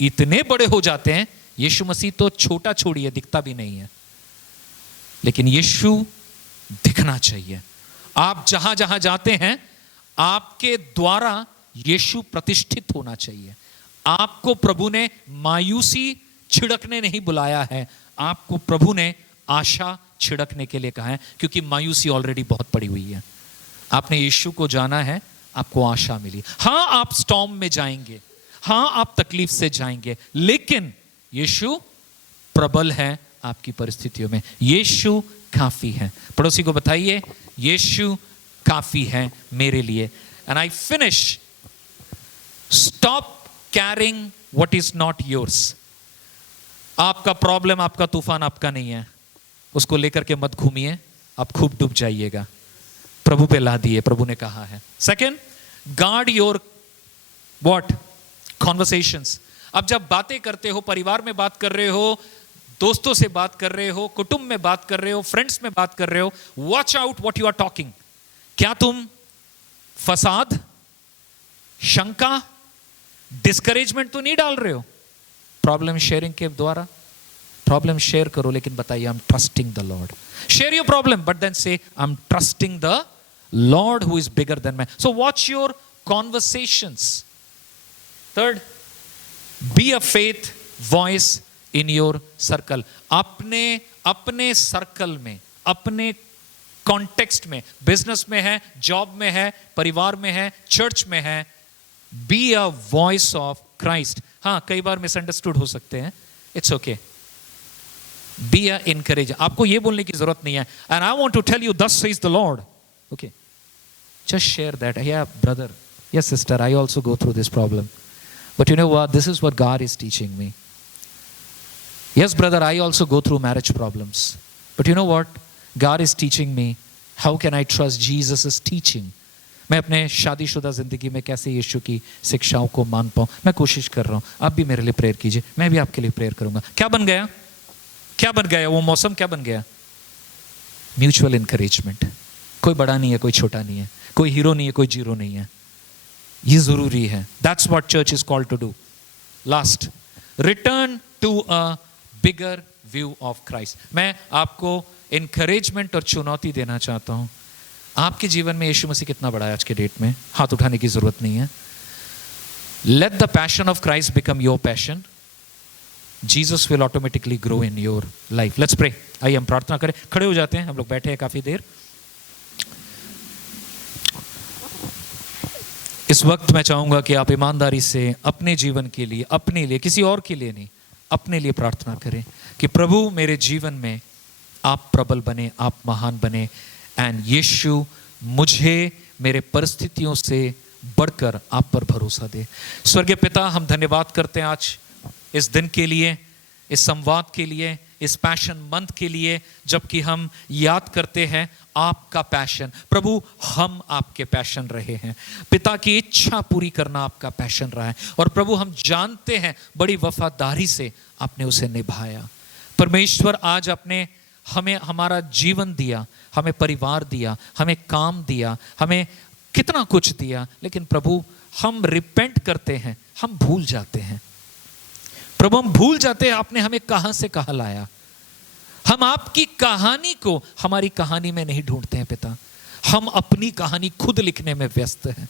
इतने बड़े हो जाते हैं. यीशु मसीह तो छोटा छोड़िए, दिखता भी नहीं है, लेकिन यीशु दिखना चाहिए. आप जहां जहां जाते हैं, आपके द्वारा यीशु प्रतिष्ठित होना चाहिए. आपको प्रभु ने मायूसी छिड़कने नहीं बुलाया है, आपको प्रभु ने आशा छिड़कने के लिए कहा है, क्योंकि मायूसी ऑलरेडी बहुत पड़ी हुई है. आपने यीशु को जाना है, आपको आशा मिली. हां, आप स्टॉर्म में जाएंगे, हां आप तकलीफ से जाएंगे, लेकिन यीशु प्रबल है आपकी परिस्थितियों में. यीशु काफी है. पड़ोसी को बताइए, यीशु काफी है मेरे लिए. And I finish. Stop carrying what is not yours. आपका प्रॉब्लम, आपका तूफान आपका नहीं है, उसको लेकर के मत घूमिए, आप खूब डूब जाइएगा. प्रभु पे ला दिए, प्रभु ने कहा है। Second, guard your what conversations. अब जब बातें करते हो, परिवार में बात कर रहे हो, दोस्तों से बात कर रहे हो, कुटुंब में बात कर रहे हो, फ्रेंड्स में बात कर रहे हो, watch out what you are talking. क्या तुम फसाद, शंका, डिस्करेजमेंट तो नहीं डाल रहे हो? प्रॉब्लम शेयरिंग के द्वारा प्रॉब्लम शेयर करो, लेकिन बताइए I am trusting the Lord. Share your problem but then say I am trusting the Lord who is bigger than मैं। So watch your conversations. Third, be a faith voice in your circle. अपने circle में, अपने context में, business में है, job में है, परिवार में है, चर्च में है, be a voice of Christ. हाँ, कई बार मिसअंडरस्टूड हो सकते हैं, it's okay. Be a encourage. आपको ये बोलने की जरूरत नहीं है and I want to tell you thus says the Lord, okay, just share that. या ब्रदर, या sister, I also go through this problem, but you know what, this is what God is teaching me. Yes, brother, I also go through marriage problems. But you know what? God is teaching me how can I trust Jesus' teaching. मैं अपने शादीशुदा जिंदगी में कैसे यीशु की शिक्षाओं को मान पाऊं, मैं कोशिश कर रहा हूं। आप भी मेरे लिए प्रेयर कीजिए, मैं भी आपके लिए प्रेयर करूंगा। क्या बन गया? क्या बन गया? वो मौसम क्या बन गया? Mutual encouragement. कोई बड़ा नहीं है, कोई छोटा नहीं है, कोई हीरो नहीं है, कोई जीरो नहीं है। ये जरूरी है। That's what church is called to do. Last, return to a bigger view of Christ. मैं आपको इंकरेजमेंट और चुनौती देना चाहता हूं। आपके जीवन में यीशु मसीह कितना बड़ा है आज के डेट में? हाथ उठाने की जरूरत नहीं है। Let the passion of Christ become your passion. Jesus will automatically grow in your life. Let's pray. आइए हम प्रार्थना करें। खड़े हो जाते हैं, हम लोग बैठे हैं काफी देर। इस वक्त मैं चाहूंगा कि आप ईमानदारी से अपने जीवन के लिए, अपने लिए, किसी और के लिए नहीं, अपने लिए प्रार्थना करें कि प्रभु मेरे जीवन में आप प्रबल बने, आप महान बने, एंड यीशु मुझे मेरे परिस्थितियों से बढ़कर आप पर भरोसा दे। स्वर्गीय पिता, हम धन्यवाद करते हैं आज इस दिन के लिए, इस संवाद के लिए, इस पैशन मंथ के लिए, जबकि हम याद करते हैं आपका पैशन। प्रभु, हम आपके पैशन रहे हैं। पिता की इच्छा पूरी करना आपका पैशन रहा है, और प्रभु हम जानते हैं बड़ी वफादारी से आपने उसे निभाया। परमेश्वर, आज आपने हमें हमारा जीवन दिया, हमें परिवार दिया, हमें काम दिया, हमें कितना कुछ दिया, लेकिन प्रभु हम रिपेंट करते हैं, हम भूल जाते हैं। प्रभु हम भूल जाते हैं आपने हमें कहां से कहां लाया। हम आपकी कहानी को हमारी कहानी में नहीं ढूंढते हैं पिता, हम अपनी कहानी खुद लिखने में व्यस्त हैं।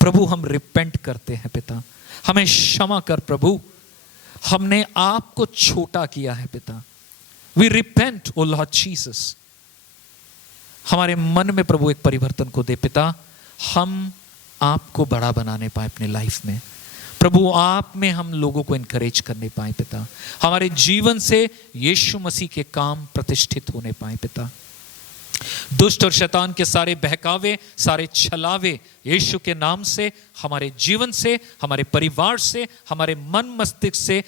प्रभु हम रिपेंट करते हैं पिता, हमें क्षमा कर प्रभु, हमने आपको छोटा किया है पिता। We repent O Lord Jesus. हमारे मन में प्रभु एक परिवर्तन को दे पिता, हम आपको बड़ा बनाने पाए अपने लाइफ में। प्रभु आप में हम लोगों को इनकरेज करने पाए पिता, हमारे जीवन से यीशु मसीह के काम प्रतिष्ठित होने पाए पिता। दुष्ट और शैतान के सारे बहकावे, सारे छलावे यीशु के नाम से हमारे जीवन से, हमारे परिवार से, हमारे मन मस्तिष्क से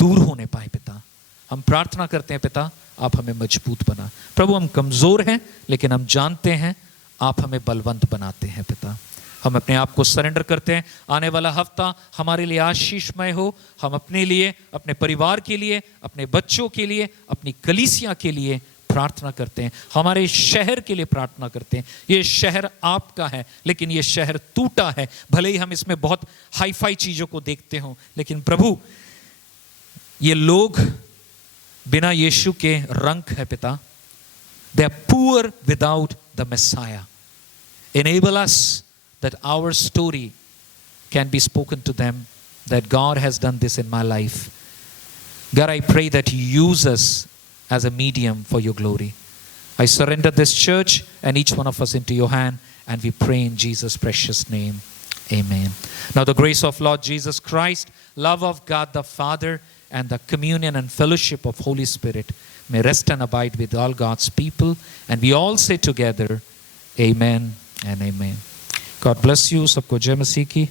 दूर होने पाए पिता। हम प्रार्थना करते हैं पिता, आप हमें मजबूत बना। प्रभु हम कमजोर हैं, लेकिन हम जानते हैं आप हमें बलवंत बनाते हैं पिता। हम अपने आप को सरेंडर करते हैं। आने वाला हफ्ता हमारे लिए आशीषमय हो। हम अपने लिए, अपने परिवार के लिए, अपने बच्चों के लिए, अपनी कलीसिया के लिए प्रार्थना करते हैं। हमारे शहर के लिए प्रार्थना करते हैं। ये शहर आपका है, लेकिन ये शहर टूटा है। भले ही हम इसमें बहुत हाई फाई चीजों को देखते हो, लेकिन प्रभु ये लोग बिना यीशु के रंक है पिता। They are poor without the Messiah. Enable us that our story can be spoken to them, that God has done this in my life. God, I pray that you use us as a medium for your glory. I surrender this church and each one of us into your hand, and we pray in Jesus' precious name. Amen. Now the grace of Lord Jesus Christ, love of God the Father, and the communion and fellowship of Holy Spirit may rest and abide with all God's people. And we all say together, Amen and Amen. God bless you. सबको जय मसीह की।